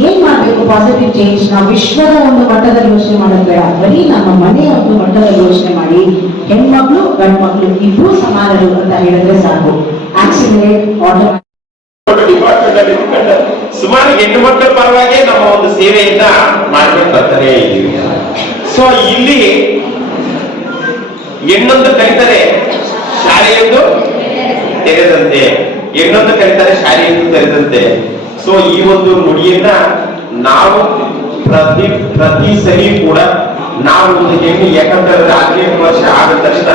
ಏನ್ ಮಾಡ್ಬೇಕು ಪಾಸಿಟಿವ್ ಚೇಂಜ್? ನಾವು ವಿಶ್ವದ ಒಂದು ಮಟ್ಟದಲ್ಲಿ ಯೋಚನೆ ಮಾಡೋದು ಬೇಡ, ಬರೀ ನಮ್ಮ ಮನೆಯ ಒಂದು ಮಟ್ಟದಲ್ಲಿ ಯೋಚನೆ ಮಾಡಿ ಹೆಣ್ಮಕ್ಳು ಗಂಡು ಮಕ್ಳು ಇಬ್ರು ಸಮಾನರು ಅಂತ ಹೇಳಿದ್ರೆ ಸಾಕು. ಆಕ್ಸಿಲೇಟ್ ಡಿಪಾರ್ಟ್ಮೆಂಟ್ ಅಲ್ಲಿ ಸುಮಾರು ಹೆಣ್ಣು ಮಕ್ಕಳ ಪರವಾಗಿ ನಮ್ಮ ಒಂದು ಸೇವೆಯನ್ನ ಮಾಡ್ಕೊಂಡು ಬರ್ತಾನೆ ಇದ್ದೀವಿ. ಸೊ ಇಲ್ಲಿ ಹೆಣ್ಣೊಂದು ಕಲಿತಾರೆ ಶಾಲೆಯೊಂದು ತೆರೆದಂತೆ, ಹೆಣ್ಣೊಂದು ಕಲಿತಾರೆ ಶಾಲೆಯೊಂದು ತೆರೆದಂತೆ. ಸೊ ಈ ಒಂದು ನುಡಿಯನ್ನ ನಾವು ಪ್ರತಿ ಸರಿ ಕೂಡ ನಾವು ಒಂದು ಹೆಣ್ಣು ಯಾಕಂತಂದ್ರೆ 15 ವರ್ಷ ಆದ ತಕ್ಷಣ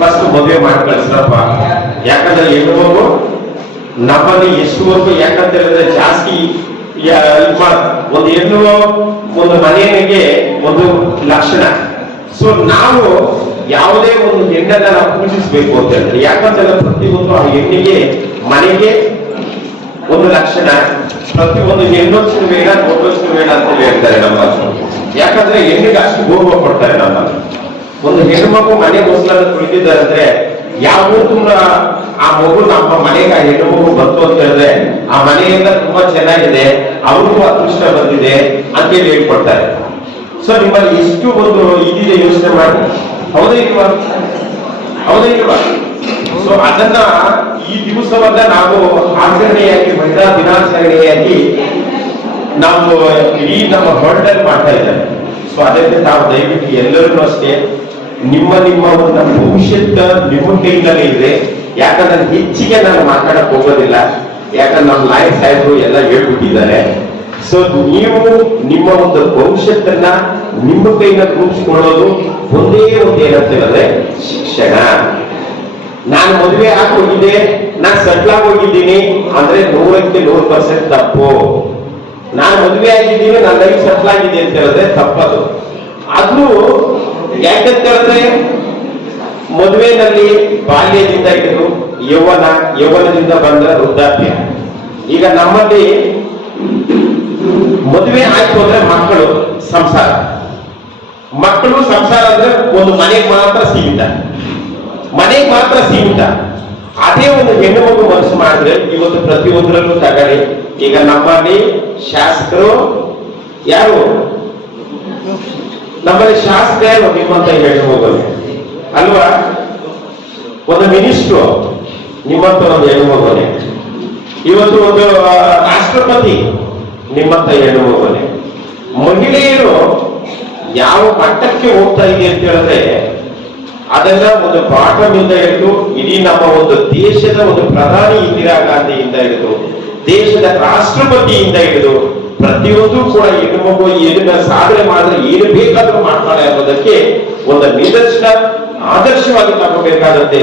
ಫಸ್ಟ್ ಮದುವೆ ಮಾಡಿ ಕಳಿಸ್ರಪ್ಪ. ಯಾಕಂದ್ರೆ ಹೆಣ್ಣು ಮಗು ನಮ್ಮಲ್ಲಿ ಎಷ್ಟುವರೆಗೂ ಯಾಕಂತ ಹೇಳಿದ್ರೆ ಜಾಸ್ತಿ ಒಂದು ಹೆಣ್ಣು ಒಂದು ಮನೆಯನಿಗೆ ಒಂದು ಲಕ್ಷಣ. ಸೊ ನಾವು ಯಾವುದೇ ಒಂದು ಹೆಣ್ಣನ್ನ ನಾವು ಪೂಜಿಸಬೇಕು ಅಂತ ಹೇಳಿದ್ರೆ, ಯಾಕಂತಂದ್ರೆ ಪ್ರತಿಯೊಂದು ಆ ಹೆಣ್ಣಿಗೆ ಮನೆಗೆ ಒಂದು ಲಕ್ಷಣ. ಪ್ರತಿಯೊಂದು ಹೆಣ್ಣೊಚ್ಚು ಬೇಡ ದೊಡ್ಡೊಚ್ಚು ಬೇಡ ಅಂತ ಹೇಳ್ತಾರೆ ನಮ್ಮ. ಯಾಕಂದ್ರೆ ಹೆಣ್ಣಿಗೆ ಅಷ್ಟು ಗೌರವ ಕೊಡ್ತಾರೆ ನಮ್ಮ. ಒಂದು ಹೆಣ್ಣು ಮಗು ಮನೆ ಹೊಸಲನ್ನ ತುಳಿದಿದ್ದಾರೆ ಅಂದ್ರೆ ಯಾವ ತುಂಬ ಆ ಮಗು ನಮ್ಮ ಮನೆಗೆ ಆ ಹೆಣ್ಣು ಮಗು ಬಂತು ಅಂತ ಹೇಳಿದ್ರೆ ಆ ಮನೆಯಿಂದ ತುಂಬಾ ಚೆನ್ನಾಗಿದೆ, ಅವ್ರಿಗೂ ಅದೃಷ್ಟ ಬಂದಿದೆ ಅಂತೇಳಿ ಹೇಳ್ಕೊಡ್ತಾರೆ. ಸೊ ನಿಮ್ಮಲ್ಲಿ ಎಷ್ಟು ಒಂದು ಇದಿದೆ ಯೋಚನೆ ಮಾಡಿ, ಹೌದೇ ಇಲ್ವಾ? ಹೌದೇ ಇಲ್ವಾ? ಸೊ ಅದನ್ನ ಈ ದಿವಸವನ್ನ ನಾವು ಆಚರಣೆಯಾಗಿ, ಮಹಿಳಾ ದಿನಾಚರಣೆಯಾಗಿ ನಾವು ಇಡೀ ನಮ್ಮ ಹೊರಟಲ್ಲಿ ಮಾಡ್ತಾ ಇದ್ದೇವೆ. ಸೊ ಅದಕ್ಕೆ ತಾವು ದಯವಿಟ್ಟು ಎಲ್ಲರೂ ಅಷ್ಟೇ ನಿಮ್ಮ ಒಂದು ಭವಿಷ್ಯದ ನಿಮ್ಮ ಕೈಯಿಂದಲೇ ಇದೆ. ಯಾಕಂದ್ರೆ ಹೆಚ್ಚಿಗೆ ನಾನು ಮಾತಾಡಕ್ ಹೋಗೋದಿಲ್ಲ, ಯಾಕಂದ್ರೆ ನಮ್ಮ ಲಾಯರ್ ಸಾಹೇಬರು ಎಲ್ಲ ಹೇಳ್ಬಿಟ್ಟಿದ್ದಾರೆ. ಸೊ ನೀವು ನಿಮ್ಮ ಒಂದು ಭವಿಷ್ಯತ್ತನ್ನ ನಿಮ್ಮ ಕೈಯಿಂದ ರೂಪಿಸ್ಕೊಳ್ಳೋದು ಒಂದೇ ಒಂದು ಏನಂತ ಹೇಳಿದ್ರೆ ಶಿಕ್ಷಣ. ನಾನು ಮದುವೆ ಆಗಿ ಹೋಗಿದ್ದೆ, ನಾನು ಸೆಟ್ಲ್ ಆಗಿ ಹೋಗಿದ್ದೀನಿ ಅಂದ್ರೆ 100ಕ್ಕೆ 100% ತಪ್ಪು. ನಾನು ಮದುವೆ ಆಗಿದ್ದೀನಿ, ನನ್ನ ಲೈಫ್ ಸೆಟ್ಲ್ ಆಗಿದೆ ಅಂತ ಹೇಳಿದ್ರೆ ತಪ್ಪದು. ಅದು ಯಾಕಂತ ಹೇಳಿದ್ರೆ ಮದುವೆನಲ್ಲಿ ಬಾಲ್ಯದಿಂದ ಹಿಡಿದು ಯೌವನದಿಂದ ಬಂದ ವೃದ್ಧಾಪ್ಯ. ಈಗ ನಮ್ಮಲ್ಲಿ ಮದುವೆ ಆಯ್ತು ಅಂದ್ರೆ ಮಕ್ಕಳು ಸಂಸಾರ ಅಂದ್ರೆ ಒಂದು ಮನೆಗೆ ಮಾತ್ರ ಸೀಮಿತ. ಅದೇ ಒಂದು ಹೆಣ್ಣು ಮಗು ಮನಸ್ಸು ಮಾಡಿದ್ರೆ ಇವತ್ತು ಪ್ರತಿಯೊಂದರಲ್ಲೂ ತಗಲಿ. ಈಗ ನಮ್ಮಲ್ಲಿ ಶಾಸಕರು ಯಾರು, ನಮ್ಮಲ್ಲಿ ಶಾಸಕ ಯಾರು ನಿಮ್ಮಂತ ಹೆಣ್ಣು ಮಗು ಅಲ್ವಾ, ಒಂದು ಮಿನಿಸ್ಟ್ರು ನಿಮ್ಮಂತ ಒಂದು ಹೆಣ್ಣು ಮಗುನೆ, ಇವತ್ತು ಒಂದು ರಾಷ್ಟ್ರಪತಿ ನಿಮ್ಮಂತ ಹೆಣ್ಣು ಮಗುನೆ. ಮಹಿಳೆಯರು ಯಾವ ಮಟ್ಟಕ್ಕೆ ಹೋಗ್ತಾ ಇದೆ ಅಂತ ಹೇಳಿದ್ರೆ ಅದನ್ನ ಒಂದು ಬಾಟಮ್ ಇಂದ ಹಿಡಿದು ಇಡೀ ನಮ್ಮ ಒಂದು ದೇಶದ ಒಂದು ಪ್ರಧಾನಿ ಇಂದಿರಾ ಗಾಂಧಿಯಿಂದ ಹಿಡಿದು ದೇಶದ ರಾಷ್ಟ್ರಪತಿಯಿಂದ ಹಿಡಿದು ಪ್ರತಿಯೊಂದು ಕೂಡ ಹೆಣ್ಣು ಮಗು ಏನನ್ನ ಸಾಧನೆ ಮಾಡಿದ್ರೆ ಏನು ಬೇಕಾದ್ರೂ ಮಾಡ್ತಾಳೆ ಅನ್ನೋದಕ್ಕೆ ಒಂದು ನಿದರ್ಶನ ಆದರ್ಶವಾಗಿ ತಗೋಬೇಕಾದಂತೆ